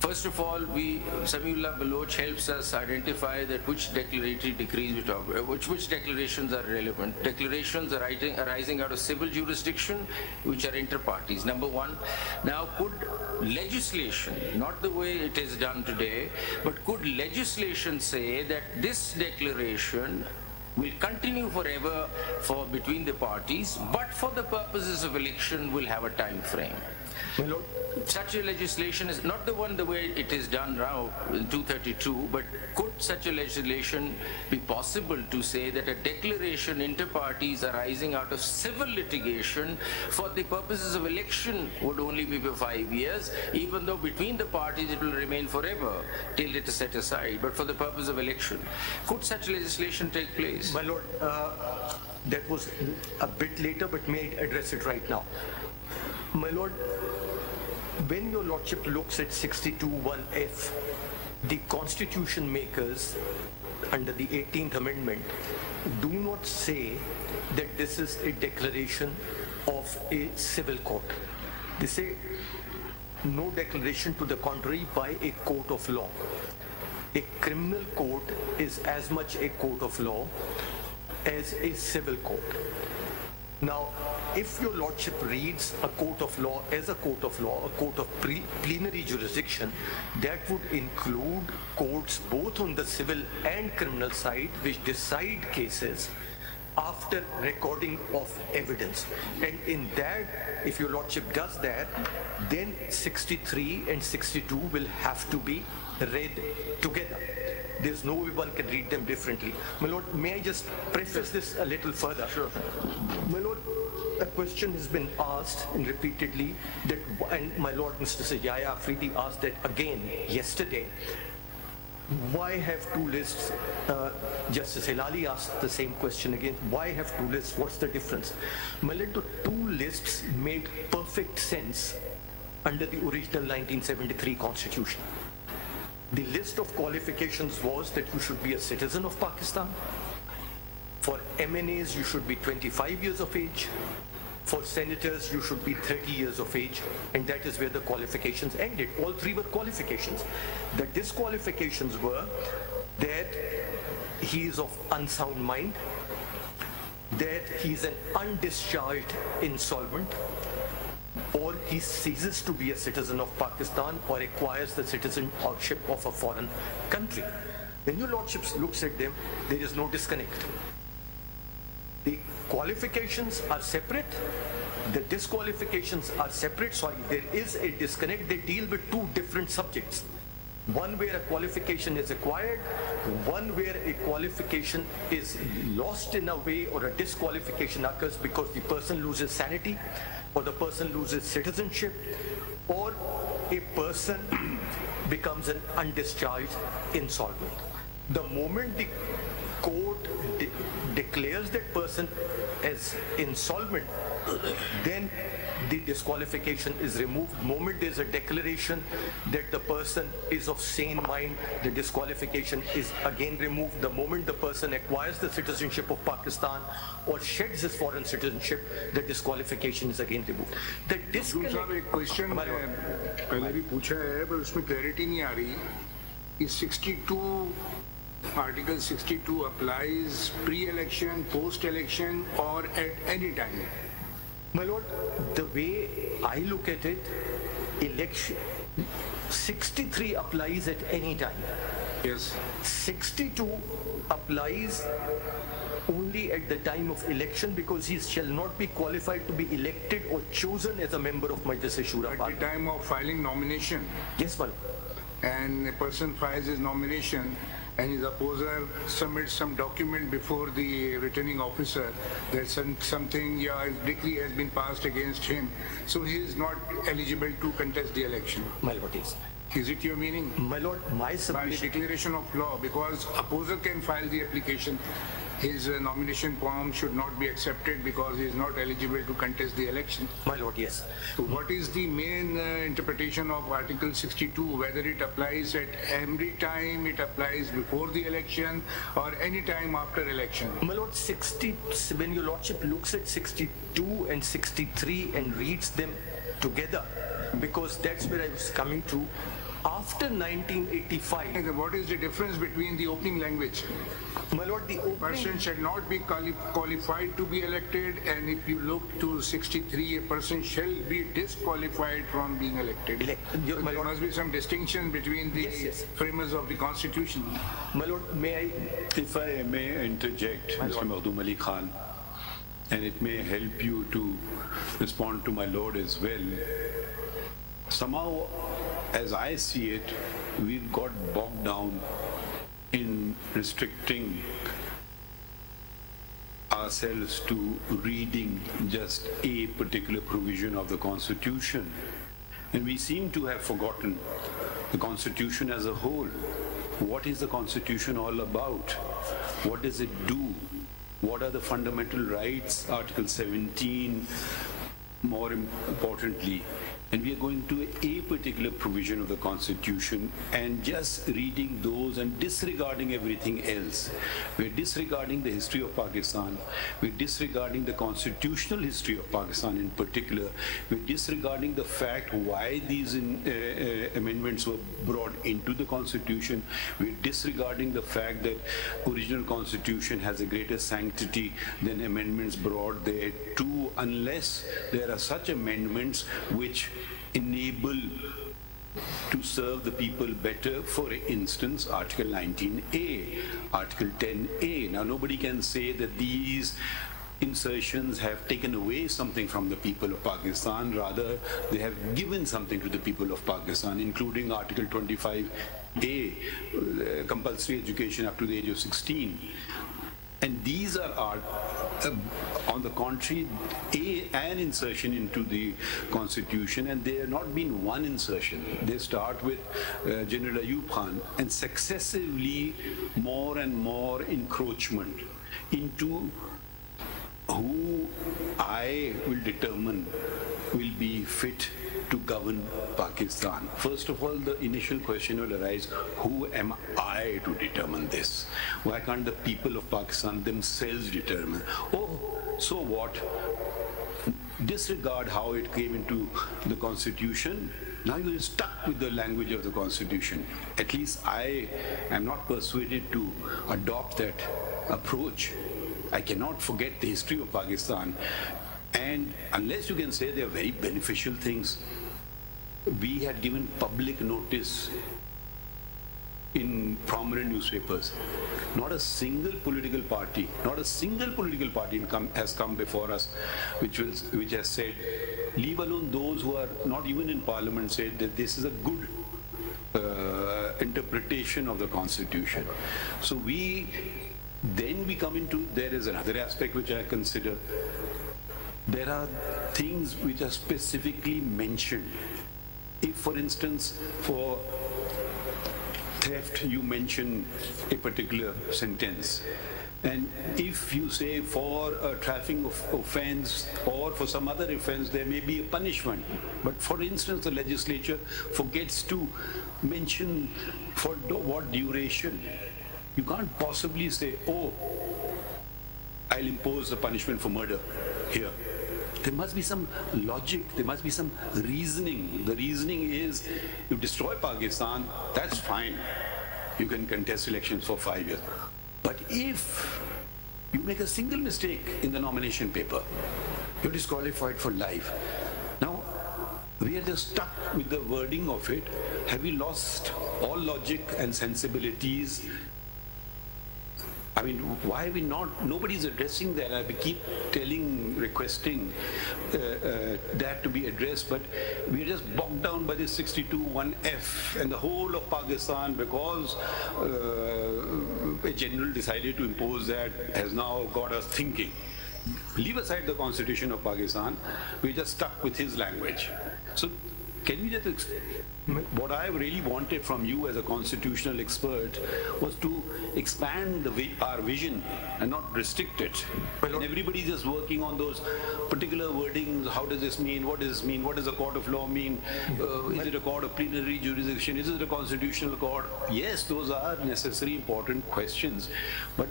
first of all, Samiullah Baloch helps us identify that which declaratory decrees we talk about, which declarations are relevant. Declarations arising out of civil jurisdiction, which are inter partes, number one. Now, could legislation, not the way it is done today, but could legislation say that this declaration will continue forever for between the parties, but for the purposes of election will have a time frame? Such a legislation is not the way it is done now in 232, but could such a legislation be possible to say that a declaration inter partes arising out of civil litigation for the purposes of election would only be for 5 years, even though between the parties it will remain forever till it is set aside, but for the purpose of election? Could such legislation take place? My lord, that was a bit later, but may I address it right now? My lord, when your lordship looks at 62(1)(f), the constitution makers under the 18th amendment do not say that this is a declaration of a civil court. They say no declaration to the contrary by a court of law. A criminal court is as much a court of law as a civil court. Now, if your lordship reads a court of law as a court of law, a court of plenary jurisdiction, that would include courts both on the civil and criminal side which decide cases after recording of evidence. And in that, if your lordship does that, then 63 and 62 will have to be read together. There's no way one can read them differently. My lord, may I just preface this a little further? Sure. My lord, a question has been asked and repeatedly that, and my lord, Mr. Sajjad Afridi asked that again yesterday. Why have two lists? Justice Hilali asked the same question again. Why have two lists? What's the difference? My lord, the two lists made perfect sense under the original 1973 Constitution. The list of qualifications was that you should be a citizen of Pakistan. For MNAs, you should be 25 years of age. For senators, you should be 30 years of age. And that is where the qualifications ended. All three were qualifications. The disqualifications were that he is of unsound mind, that he is an undischarged insolvent, or he ceases to be a citizen of Pakistan or acquires the citizenship of a foreign country. When your lordship looks at them, there is no disconnect. The qualifications are separate, the disqualifications are separate. Sorry, there is a disconnect. They deal with two different subjects. One where a qualification is acquired, one where a qualification is lost in a way, or a disqualification occurs because the person loses sanity, or the person loses citizenship, or a person becomes an undischarged insolvent. The moment the court declares that person as insolvent, then the disqualification is removed. The moment there's a declaration that the person is of sane mind, the disqualification is again removed. The moment the person acquires the citizenship of Pakistan or sheds his foreign citizenship, the disqualification is again removed. The disconnect... एक question पहले भी पूछा है, पर उसमें clarity नहीं आ रही. इस 62 Article 62 applies pre-election, post-election, or at any time. My lord, the way I look at it, election 63 applies at any time. Yes. 62 applies only at the time of election because he shall not be qualified to be elected or chosen as a member of Majlis-e-Shura. At the time of filing nomination. Yes, my lord. And a person files his nomination and his opposer submits some document before the returning officer that something, a decree has been passed against him, so he is not eligible to contest the election. My lord, yes. Is it your meaning? My lord, my submission... By the declaration of law, because opposer can file the application, his nomination form should not be accepted because he is not eligible to contest the election. My lord, yes. So what is the main interpretation of Article 62, whether it applies at every time, it applies before the election, or any time after election? My lord, when your lordship looks at 62 and 63 and reads them together, because that's where I was coming to, after 1985... What is the difference between the opening language? My lord, the opening... person shall not be qualified to be elected, and if you look to 63, a person shall be disqualified from being elected. So there must be some distinction between the framers of the Constitution. My lord, may I... If I may interject, Mr. Mahdum Ali Khan, and it may help you to respond to my lord as well. Somehow, as I see it, we've got bogged down in restricting ourselves to reading just a particular provision of the Constitution. And we seem to have forgotten the Constitution as a whole. What is the Constitution all about? What does it do? What are the fundamental rights? Article 17, more importantly. And we are going to a particular provision of the Constitution and just reading those and disregarding everything else. We're disregarding the history of Pakistan. We're disregarding the constitutional history of Pakistan in particular. We're disregarding the fact why these amendments were brought into the Constitution. We're disregarding the fact that original Constitution has a greater sanctity than amendments brought there too, unless there are such amendments which enable to serve the people better. For instance, Article 19A, Article 10A. Now, nobody can say that these insertions have taken away something from the people of Pakistan. Rather, they have given something to the people of Pakistan, including Article 25A, compulsory education up to the age of 16. And these are on the contrary, an insertion into the Constitution, and they have not been one insertion. They start with General Ayub Khan, and successively more and more encroachment into who I will determine will be fit to govern Pakistan. First of all, the initial question will arise, who am I to determine this? Why can't the people of Pakistan themselves determine? Oh, so what? Disregard how it came into the Constitution. Now you're stuck with the language of the Constitution. At least I am not persuaded to adopt that approach. I cannot forget the history of Pakistan. And unless you can say they are very beneficial things, we had given public notice in prominent newspapers. Not a single political party has come before us which has said, leave alone those who are not even in Parliament, said that this is a good interpretation of the Constitution. So then we come into, there is another aspect which I consider. There are things which are specifically mentioned. If, for instance, for theft, you mention a particular sentence, and if you say for a traffic offense or for some other offense, there may be a punishment. But for instance, the legislature forgets to mention for what duration. You can't possibly say, oh, I'll impose a punishment for murder here. There must be some logic, there must be some reasoning. The reasoning is, you destroy Pakistan, that's fine. you can contest elections for 5 years. But if you make a single mistake in the nomination paper, you're disqualified for life. Now, we are just stuck with the wording of it. Have we lost all logic and sensibilities? I mean, why are we not? Nobody's addressing that. I keep requesting that to be addressed, but we're just bogged down by this 62(1)(f) and the whole of Pakistan, because a general decided to impose that, has now got us thinking. Leave aside the Constitution of Pakistan, we're just stuck with his language. So can we just, what I really wanted from you as a constitutional expert was to expand our vision and not restrict it. And everybody's just working on those particular wordings. How does this mean? What does this mean? What does a court of law mean? Is it a court of plenary jurisdiction? Is it a constitutional court? Yes, those are necessary, important questions. But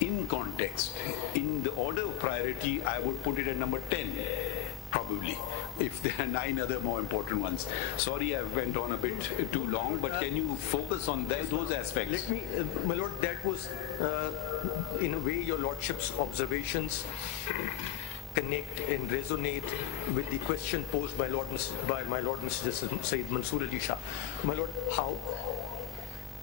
in context, in the order of priority, I would put it at number 10, probably, if there are 9 other more important ones. Sorry, I went on a bit too long, but can you focus on those aspects? Let me, my lord, that was, in a way, your lordship's observations connect and resonate with the question posed by my lord Mr. Sayyid Mansoor Ali Shah. My lord, how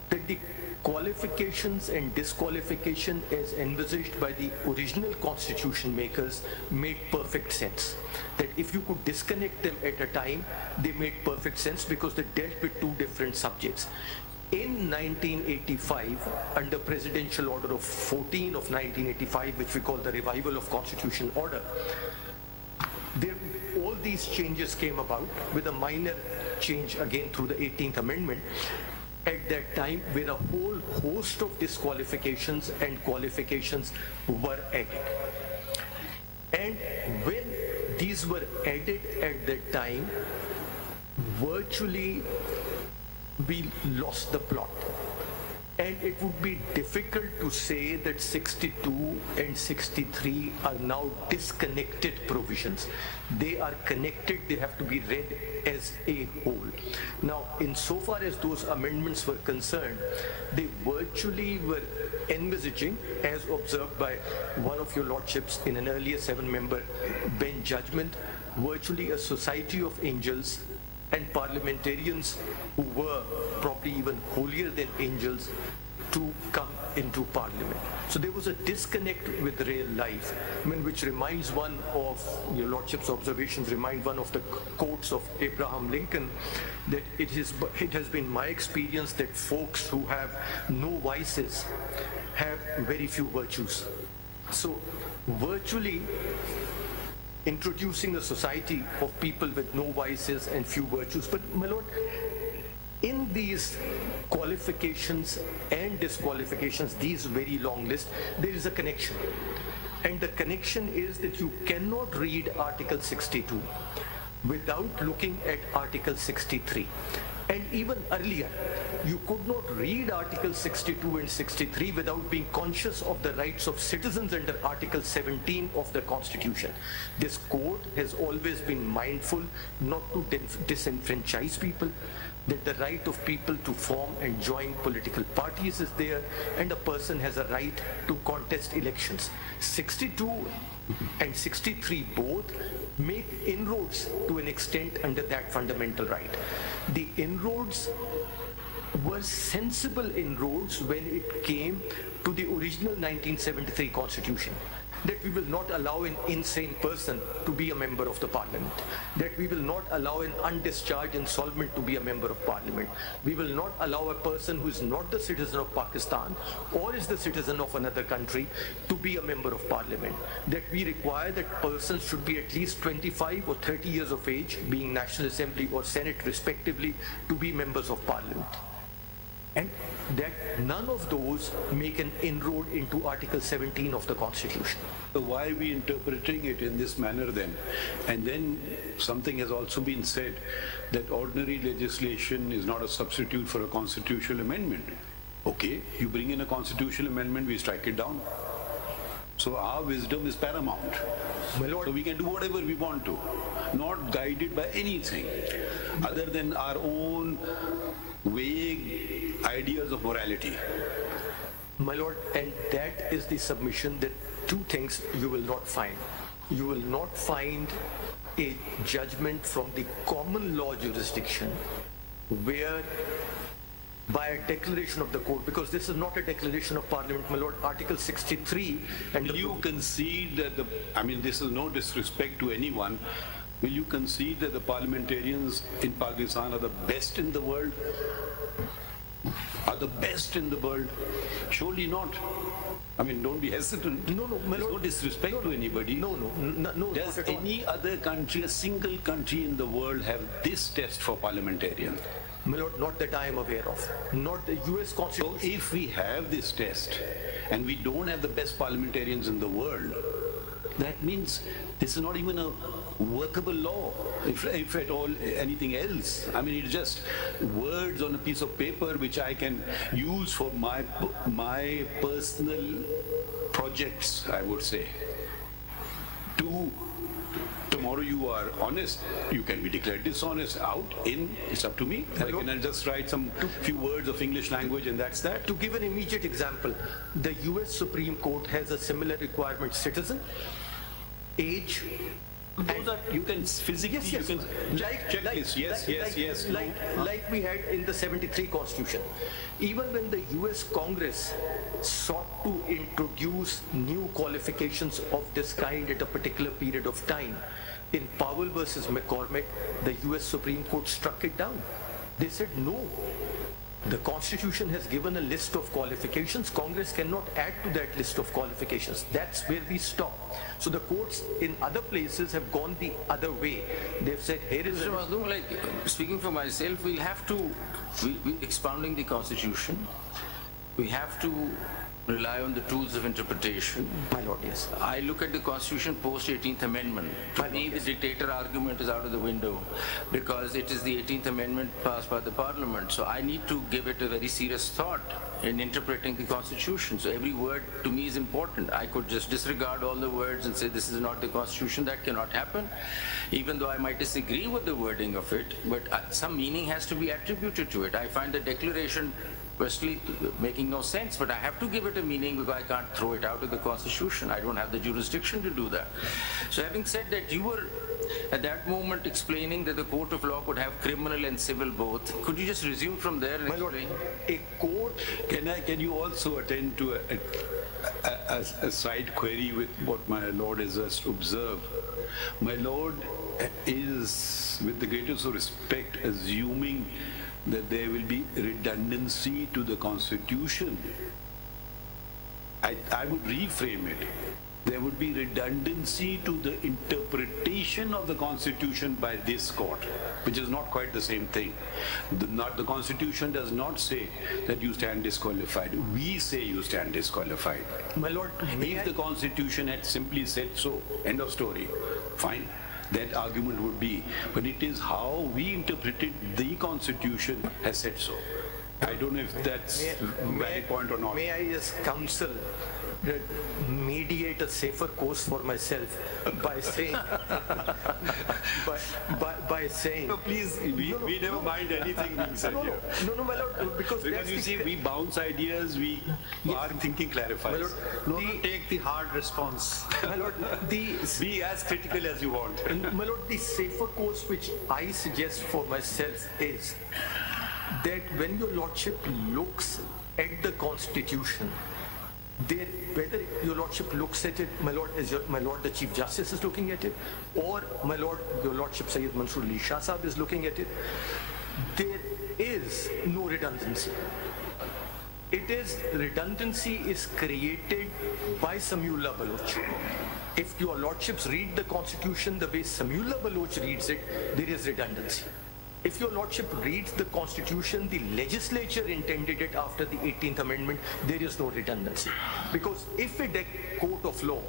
did the qualifications and disqualification as envisaged by the original constitution makers made perfect sense? That if you could disconnect them at a time, they made perfect sense because they dealt with 2 different subjects. In 1985, under Presidential Order of 14 of 1985, which we call the Revival of Constitution Order, all these changes came about with a minor change again through the 18th Amendment. At that time, where a whole host of disqualifications and qualifications were added. And when these were added at that time, virtually we lost the plot. And it would be difficult to say that 62 and 63 are now disconnected provisions. They are connected, they have to be read as a whole. Now, insofar as those amendments were concerned, they virtually were envisaging, as observed by one of your lordships in an earlier 7-member bench judgment, virtually a society of angels and parliamentarians who were probably even holier than angels to come into parliament. So there was a disconnect with real life, which reminds one of, your lordship's observations remind one of the quotes of Abraham Lincoln, that it has been my experience that folks who have no vices have very few virtues. So virtually introducing a society of people with no vices and few virtues. But my lord, in these qualifications and disqualifications, these very long list, there is a connection. And the connection is that you cannot read Article 62 without looking at Article 63. And even earlier, you could not read Article 62 and 63 without being conscious of the rights of citizens under Article 17 of the Constitution. This court has always been mindful not to disenfranchise people, that the right of people to form and join political parties is there, and a person has a right to contest elections. 62 and 63 both make inroads to an extent under that fundamental right. The inroads were sensible inroads when it came to the original 1973 Constitution. That we will not allow an insane person to be a member of the parliament. That we will not allow an undischarged insolvent to be a member of parliament. We will not allow a person who is not the citizen of Pakistan or is the citizen of another country to be a member of parliament. That we require that persons should be at least 25 or 30 years of age, being National Assembly or Senate respectively, to be members of parliament. And that none of those make an inroad into Article 17 of the Constitution. So why are we interpreting it in this manner then? And then something has also been said that ordinary legislation is not a substitute for a constitutional amendment. Okay, you bring in a constitutional amendment, we strike it down. So our wisdom is paramount. My lord, so we can do whatever we want to. not guided by anything other than our own vague ideas of morality. My lord, and that is the submission that two things you will not find. You will not find a judgment from the common law jurisdiction where by a declaration of the court, because this is not a declaration of parliament, my lord, Article 63. And will you concede that this is no disrespect to anyone, will you concede that the parliamentarians in Pakistan are the best in the world? Are the best in the world? Surely not. Don't be hesitant. No, my lord. No disrespect to anybody. No. Does any other country, a single country in the world, have this test for parliamentarians? My lord, not that I am aware of. Not the US Constitution. So if we have this test and we don't have the best parliamentarians in the world, that means this is not even a workable law, if at all anything else. It's just words on a piece of paper which I can use for my personal projects, I would say. Tomorrow you are honest, you can be declared dishonest, out, in, it's up to me. I can just write some few words of English language and that's that. To give an immediate example, the US Supreme Court has a similar requirement: citizen, age. Those are, you can physically, yes. You can check this, yes. Like we had in the 73 Constitution. Even when the US Congress sought to introduce new qualifications of this kind at a particular period of time, in Powell versus McCormick, the US Supreme Court struck it down. They said no. The Constitution has given a list of qualifications. Congress cannot add to that list of qualifications. That's where we stop. So the courts in other places have gone the other way. They've said, here is... Mr. Mazloom, speaking for myself, we'll have to, expounding the Constitution, we have to rely on the tools of interpretation. My lord, yes. I look at the Constitution post 18th Amendment. To me, the dictator argument is out of the window because it is the 18th Amendment passed by the Parliament. So I need to give it a very serious thought in interpreting the Constitution. So every word to me is important. I could just disregard all the words and say this is not the Constitution. That cannot happen, even though I might disagree with the wording of it, but some meaning has to be attributed to it. I find the declaration personally making no sense, but I have to give it a meaning because I can't throw it out of the Constitution. I don't have the jurisdiction to do that. So having said that, you were at that moment explaining that the court of law could have criminal and civil both. Could you just resume from there and explain? A court... Can you also attend to a side query with what my lord has just observed? My lord is, with the greatest respect, assuming that there will be redundancy to the Constitution. I would reframe it. There would be redundancy to the interpretation of the Constitution by this court, which is not quite the same thing. The Constitution does not say that you stand disqualified. We say you stand disqualified. My lord, if the Constitution had simply said so, end of story, fine. That argument would be, but it is how we interpreted the Constitution has said so. I don't know if that's a valid point or not. May I as counsel mediate a safer course for myself by saying by saying no, please, we never mind anything being said here. No, my lord, because you see, we bounce ideas, our thinking clarifies. Take the hard response. My lord, be as critical as you want. My lord, the safer course which I suggest for myself is that when your lordship looks at the Constitution, whether your lordship looks at it, my lord, as my lord the Chief Justice is looking at it, or my lord, your lordship Sayyid Mansoor Ali Shah Sahab is looking at it, there is no redundancy. Redundancy is created by Samuel Baloch. If your lordships read the Constitution the way Samuel Baloch reads it, there is redundancy. If your lordship reads the Constitution, the legislature intended it after the 18th Amendment, there is no redundancy. Because if a court of law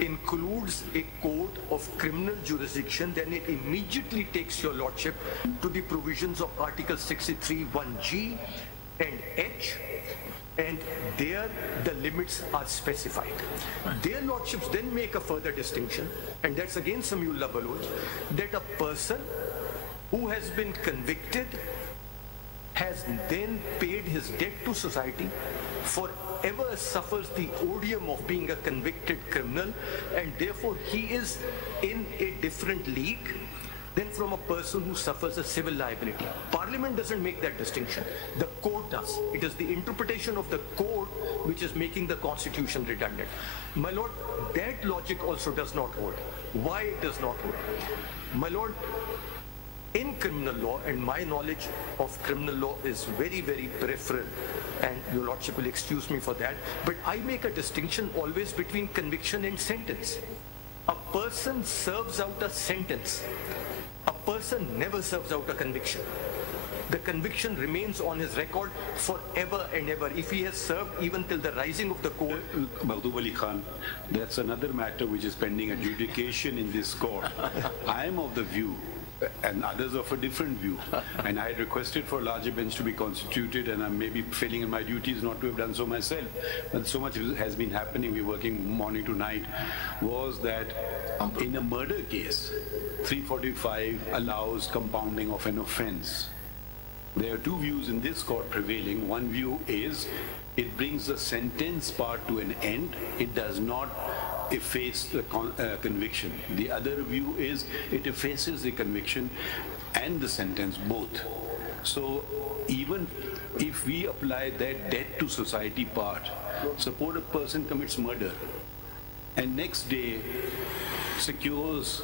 includes a court of criminal jurisdiction, then it immediately takes your lordship to the provisions of Article 63 1G and H, and there the limits are specified. Their lordships then make a further distinction, and that's again Samiullah Baloch, that a person who has been convicted has then paid his debt to society, forever suffers the odium of being a convicted criminal, and therefore he is in a different league than from a person who suffers a civil liability. Parliament doesn't make that distinction. The court does. It is the interpretation of the court which is making the constitution redundant. My lord, that logic also does not hold. Why it does not hold? My lord, in criminal law, and my knowledge of criminal law is very, very peripheral, and your lordship will excuse me for that, but I make a distinction always between conviction and sentence. A person serves out a sentence. A person never serves out a conviction. The conviction remains on his record forever and ever. If he has served even till the rising of the court. Mahdub Ali Khan, that's another matter which is pending adjudication in this court. I am of the view, and others of a different view, and I had requested for a larger bench to be constituted, and I'm maybe failing in my duties not to have done so myself, but so much has been happening, we're working morning to night, was that in a murder case, 345 allows compounding of an offense. There are two views in this court prevailing. One view is it brings the sentence part to an end. It does not efface the conviction. The other view is it effaces the conviction and the sentence both. So even if we apply that debt to society part, suppose a person commits murder and next day secures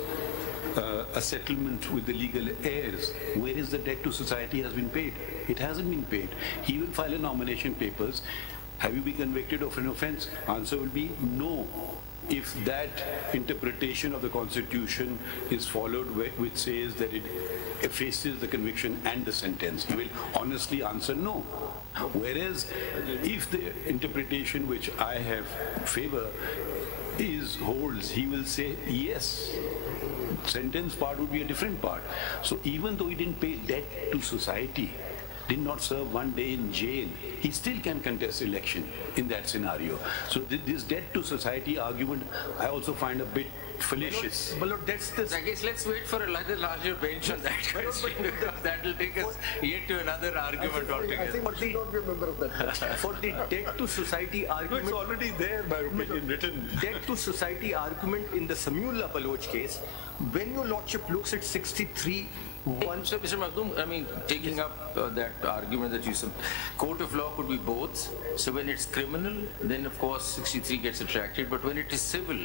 a settlement with the legal heirs, where is the debt to society has been paid? It hasn't been paid. He will file a nomination papers. Have you been convicted of an offense? Answer will be no. If that interpretation of the Constitution is followed, which says that it effaces the conviction and the sentence, he will honestly answer no. Whereas if the interpretation which I have favor holds, he will say yes. Sentence part would be a different part. So even though he didn't pay debt to society, did not serve one day in jail, he still can contest election in that scenario. So this debt to society argument, I also find a bit fallacious. But look, that's the... I guess let's wait for a larger bench on that question, because that will take us yet to another argument altogether. I think we should not be a member of that. For the debt to society argument... It's already there, by opinion, written. Debt to society argument in the Samiullah Baloch case, when your lordship looks at 63... So, Mr. Makhdoom, I mean, taking up that argument that you said, court of law could be both. So when it's criminal, then of course 63 gets retracted. But when it is civil,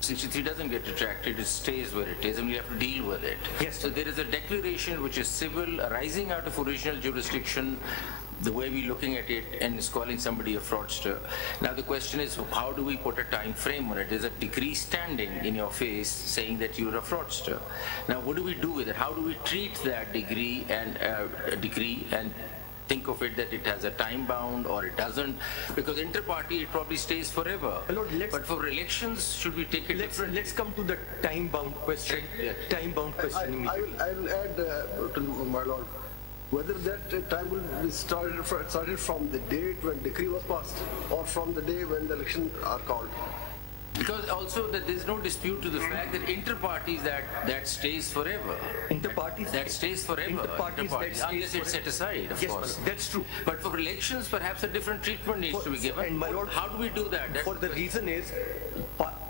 63 doesn't get retracted, it stays where it is, and we have to deal with it. Yes. So there is a declaration which is civil, arising out of original jurisdiction, the way we're looking at it, and is calling somebody a fraudster. Now the question is, how do we put a time frame on it? There's a decree standing in your face saying that you're a fraudster. Now what do we do with it? How do we treat that decree and think of it that it has a time bound or it doesn't? Because inter-party it probably stays forever. Lord, but for elections, should we take it different? Let's come to the time bound question. Yeah. Time bound question immediately. I will add to my lord, whether that time will be started from the date when decree was passed or from the day when the elections are called. Because also that there's no dispute to the fact that inter-parties that stays forever. Inter-parties? That stays forever. Inter-parties that stays unless it's set aside, of course. Yes, that's true. But for elections, perhaps a different treatment needs to be given. And my lord, how do we do that? For the reason is,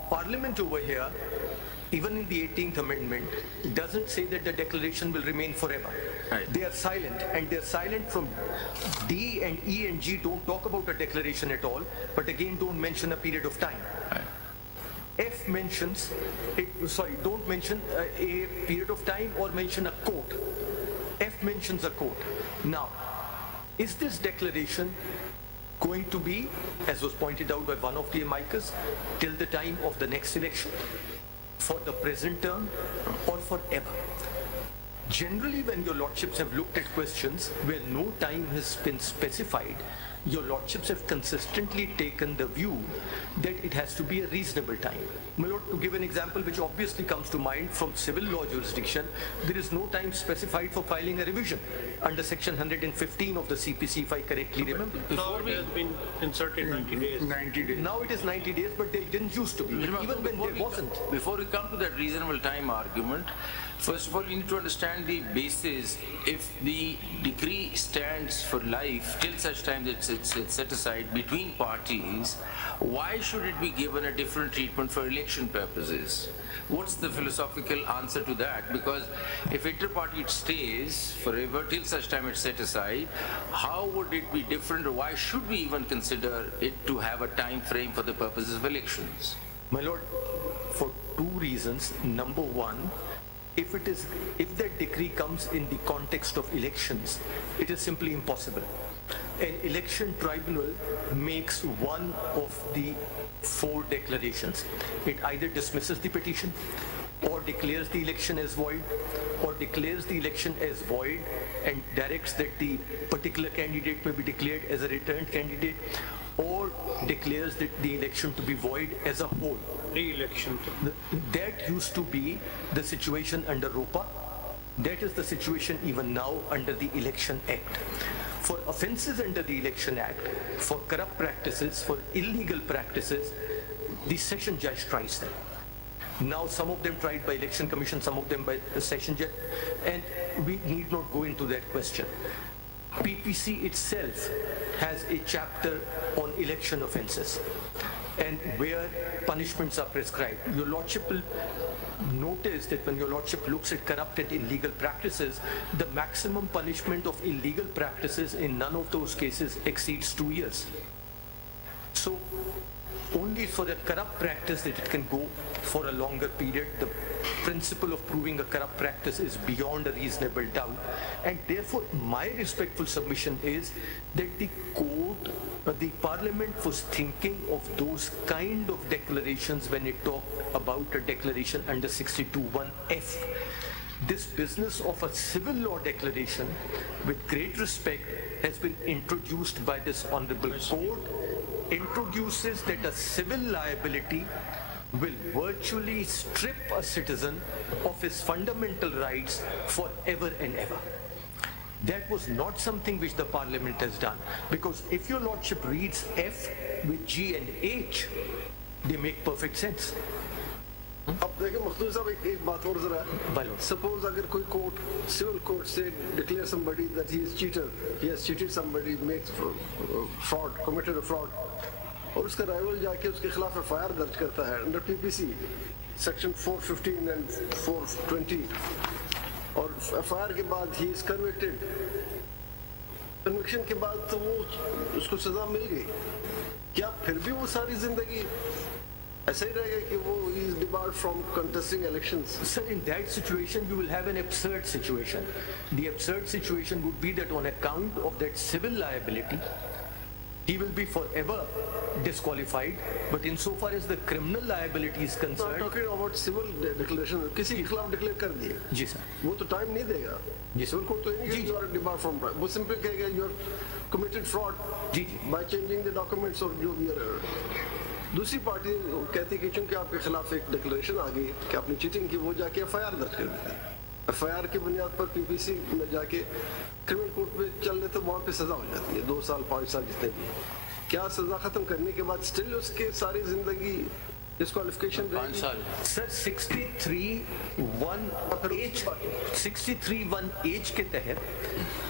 Parliament over here, even in the 18th Amendment, doesn't say that the declaration will remain forever. Right. They are silent, and they're silent from D and E and G don't talk about a declaration at all, but again don't mention a period of time. Right. F mentions, don't mention a period of time or mention a court. F mentions a court. Now, is this declaration going to be, as was pointed out by one of the amicus, till the time of the next election, for the present term, or forever? Generally, when your lordships have looked at questions where no time has been specified, Your lordships have consistently taken the view that it has to be a reasonable time. My lord, to give an example which obviously comes to mind from civil law jurisdiction, there is no time specified for filing a revision under section 115 of the CPC, if I correctly remember. Now it has been inserted 90 days. 90 days. Now it is 90 days, but they didn't used to be, even when there wasn't. Before we come to that reasonable time argument, first of all, you need to understand the basis. If the decree stands for life till such time that it's set aside between parties, why should it be given a different treatment for election purposes? What's the philosophical answer to that? Because if inter-party it stays forever till such time it's set aside, how would it be different, or why should we even consider it to have a time frame for the purposes of elections? My lord, for two reasons. Number one, if that decree comes in the context of elections, it is simply impossible. An election tribunal makes one of the four declarations. It either dismisses the petition, or declares the election as void, or declares the election as void and directs that the particular candidate may be declared as a returned candidate, or declares that the election to be void as a whole. Re-election. That used to be the situation under ROPA. That is the situation even now under the Election Act. For offences under the Election Act, for corrupt practices, for illegal practices, the session judge tries them. Now some of them tried by Election Commission, some of them by the session judge, and we need not go into that question. PPC itself has a chapter on election offences and where punishments are prescribed. Your lordship will notice that when your lordship looks at corrupt and illegal practices, the maximum punishment of illegal practices in none of those cases exceeds 2 years. So only for a corrupt practice that it can go for a longer period. The principle of proving a corrupt practice is beyond a reasonable doubt, and therefore my respectful submission is that the court, the parliament was thinking of those kind of declarations when it talked about a declaration under 62(1)(f). This business of a civil law declaration, with great respect, has been introduced by this honorable court, introduces that a civil liability will virtually strip a citizen of his fundamental rights forever and ever. That was not something which the parliament has done, because if your lordship reads F with G and H, they make perfect sense. अब देखिए मखदूम साहब एक बात और जरा suppose अगर कोई court civil court say declare somebody that he is cheater, he has cheated somebody, makes fraud, committed a fraud, और उसका rival जाके उसके खिलाफ FIR दर्ज करता है under PPC section 415 and 420, और FIR के बाद he is convicted, conviction के बाद तो वो उसको सजा मिल गई, क्या फिर भी वो सारी जिंदगी ऐसा ही रहेगा कि वो he is debarred from contesting elections? Sir, in that situation you will have an absurd situation. The absurd situation would be that on account of that civil liability, he will be forever disqualified, but insofar as the criminal liability is concerned... talking about civil declaration, किसी के खिलाफ declare कर दिए, जी sir, वो तो time नहीं देगा, civil court तो नहीं, you are debarred from, वो simply कहेगा you have committed fraud by changing the documents और जो भी दूसरी पार्टी कहती है कि चूंकि आपके खिलाफ एक डिक्लेरेशन आ गई कि आपने चीटिंग की, वो जाके FIR दर्ज कर देते हैं, FIR की बुनियाद पर PPC में जाके क्रिमिनल कोर्ट में चल रहे तो वहाँ पे सजा हो जाती है 2 साल 5 साल जितने भी, क्या सजा खत्म करने के बाद स्टिल उसके सारी जिंदगी डिस्क्वालिफिकेशन 5 साल? सर 63(1)(h) के तहत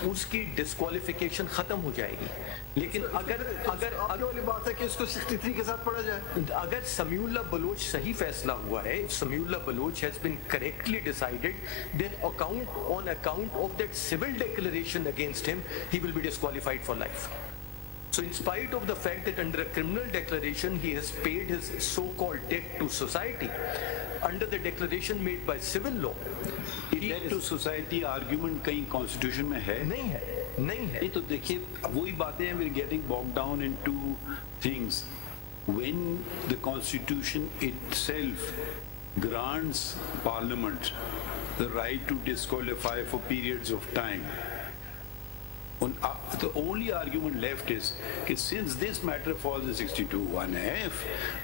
उसकी डिस्क्वालिफिकेशन खत्म हो जाएगी, लेकिन अगर वाली बात है कि इसको 63 के साथ पढ़ा जाए, अगर समीउल्लाह बलोच सही फैसला हुआ है, Samiullah Baloch has been correctly decided, then on account of that civil declaration against him, he will be disqualified for life. So in spite of the fact that under a criminal declaration he has paid his so-called debt to society, under the declaration made by civil law, debt to society argument कहीं constitution में है? नहीं है, नहीं है। ये तो देखिए वही बातें हैं, we're getting bogged down into things. When the constitution itself grants parliament the right to disqualify for periods of time, The only argument left is since this matter falls in 62(1)(f),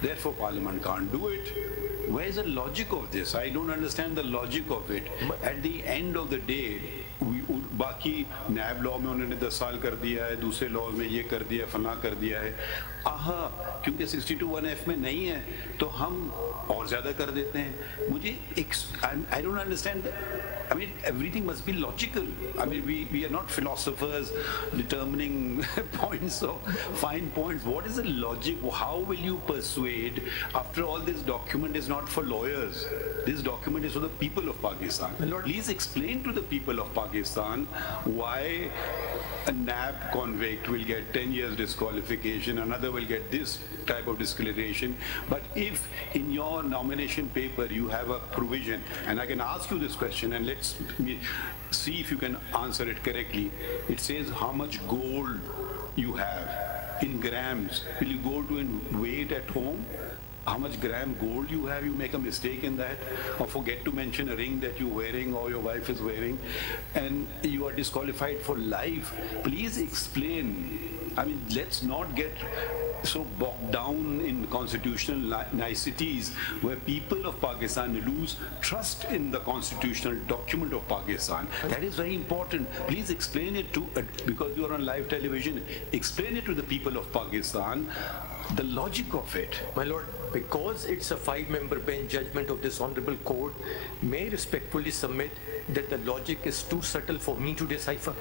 therefore Parliament can't do it. Where's the logic of this? I don't understand the logic of it. At the end of the day, बाकी नैब law में उन्होंने 10 साल कर दिया है, दूसरे law में ये कर दिया, फला कर दिया है, क्योंकि 62(1)(f) में नहीं है तो हम और ज्यादा कर देते हैं. मुझे I don't understand. I mean, everything must be logical. I mean, we are not philosophers determining points or fine points. What is the logic? How will you persuade? After all, this document is not for lawyers. This document is for the people of Pakistan. Please explain to the people of Pakistan why a NAB convict will get 10 years disqualification, another will get this type of disqualification. But if in your nomination paper you have a provision, and I can ask you this question and let's see if you can answer it correctly. It says how much gold you have in grams. Will you go to and weigh it at home? How much gram gold you have, you make a mistake in that, or forget to mention a ring that you're wearing or your wife is wearing, and you are disqualified for life. Please explain. I mean, let's not get so bogged down in constitutional niceties where people of Pakistan lose trust in the constitutional document of Pakistan. That is very important. Please explain it to, because you are on live television, explain it to the people of Pakistan, the logic of it. My lord, because it's a 5-member bench judgment of this honorable court, may I respectfully submit that the logic is too subtle for me to decipher.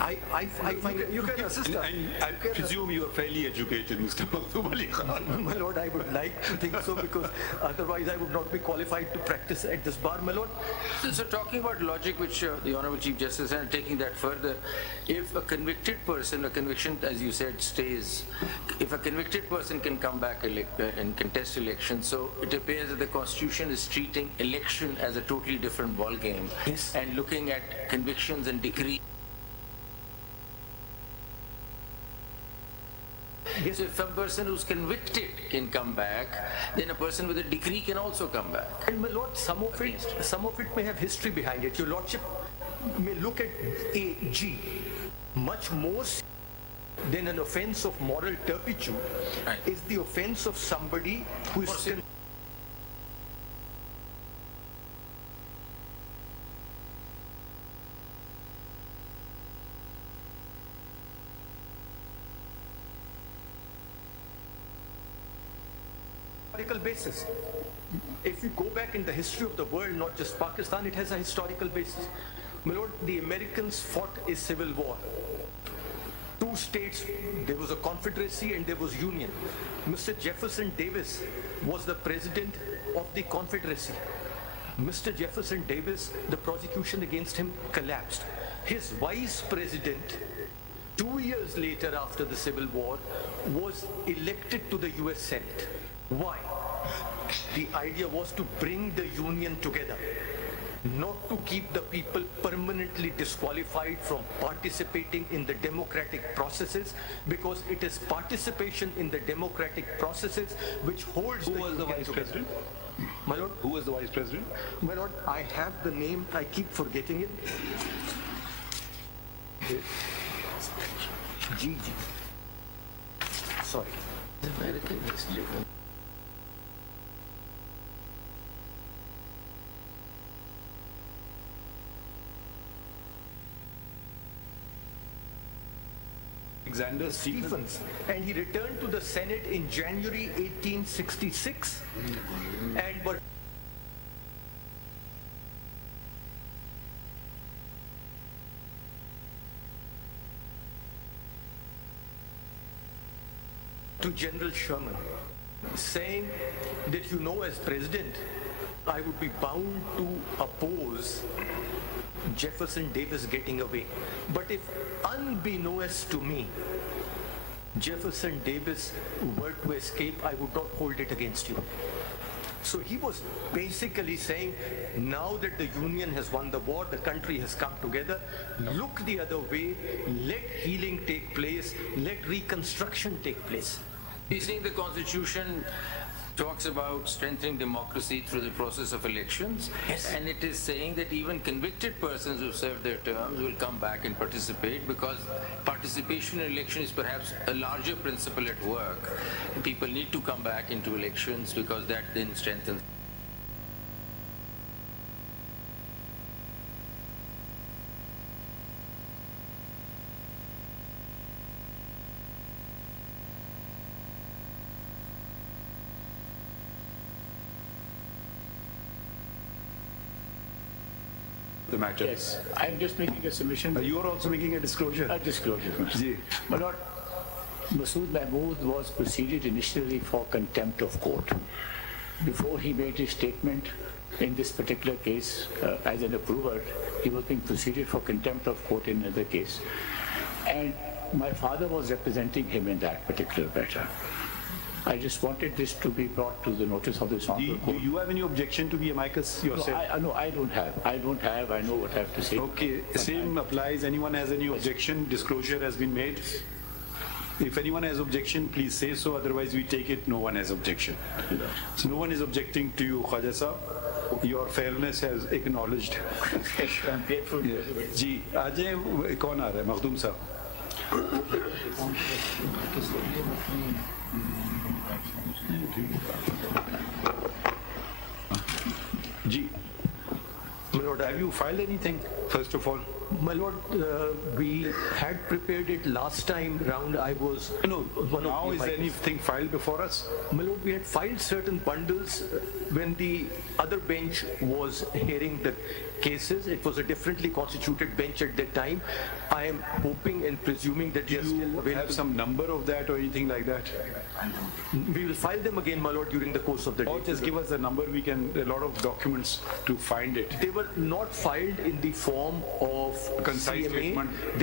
I find you can assist us. And I presume you are fairly educated, Mr. Makhdoom Ali Khan. My lord, I would like to think so, because otherwise I would not be qualified to practice at this bar, my lord. So talking about logic, which the Honorable Chief Justice, and taking that further, if a convicted person, a conviction, as you said, stays, if a convicted person can come back and contest election, so it appears that the Constitution is treating election as a totally different ballgame, yes, and looking at convictions and decree. Yes, if a person who's convicted can come back, then a person with a decree can also come back. And my lord, some of it may have history behind it. Your lordship may look at AG much more than an offense of moral turpitude, right, is the offense of somebody who is historical basis. If you go back in the history of the world, not just Pakistan, it has a historical basis. My lord, the Americans fought a civil war. 2 states, there was a confederacy and there was union. Mr. Jefferson Davis was the president of the confederacy. Mr. Jefferson Davis, the prosecution against him collapsed. His vice president, 2 years later after the civil war, was elected to the US Senate. Why? The idea was to bring the union together, not to keep the people permanently disqualified from participating in the democratic processes, because it is participation in the democratic processes which holds. Who was the vice president? My lord? Who was the vice president? My lord, I have the name, I keep forgetting it. Gigi. Sorry. American history. Alexander Stephens, and he returned to the Senate in January 1866, and but to General Sherman, saying that, you know, as president, I would be bound to oppose Jefferson Davis getting away. But if, unbeknownst to me, Jefferson Davis were to escape, I would not hold it against you. So he was basically saying, now that the Union has won the war, the country has come together, look the other way, let healing take place, let reconstruction take place. He's saying the Constitution talks about strengthening democracy through the process of elections. Yes. And it is saying that even convicted persons who serve their terms will come back and participate, because participation in election is perhaps a larger principle at work. People need to come back into elections because that then strengthens. The matter. Yes, I'm just making a submission. You are also making a disclosure. A disclosure. Ji. My Lord, Masood Mahmood was proceeded initially for contempt of court. Before he made his statement in this particular case as an approver, he was being proceeded for contempt of court in another case. And my father was representing him in that particular matter. I just wanted this to be brought to the notice of this honorable court. Do you have any objection to be amicus yourself? No, I don't have. I know what I have to say. Okay, same applies. Anyone has any objection? Disclosure has been made. If anyone has objection, please say so. Otherwise, we take it no one has objection. So no one is objecting to you, Khwaja Sahab. Your fairness has acknowledged. I'm grateful. जी, आज कौन आ रहा है? मखदूम साहब. जी. My Lord, have you filed anything, first of all? My Lord, we had prepared it last time round. I was... No, now is anything filed before us? My Lord, we had filed certain bundles when the other bench was hearing the cases. It was a differently constituted bench at that time. I am hoping and presuming that they are still available. Have some number of that or anything like that? We will file them again, my Lord, during the course of the day. Or just give us a number, we can, a lot of documents to find it. They were not filed in the form of concise CMA. statement. They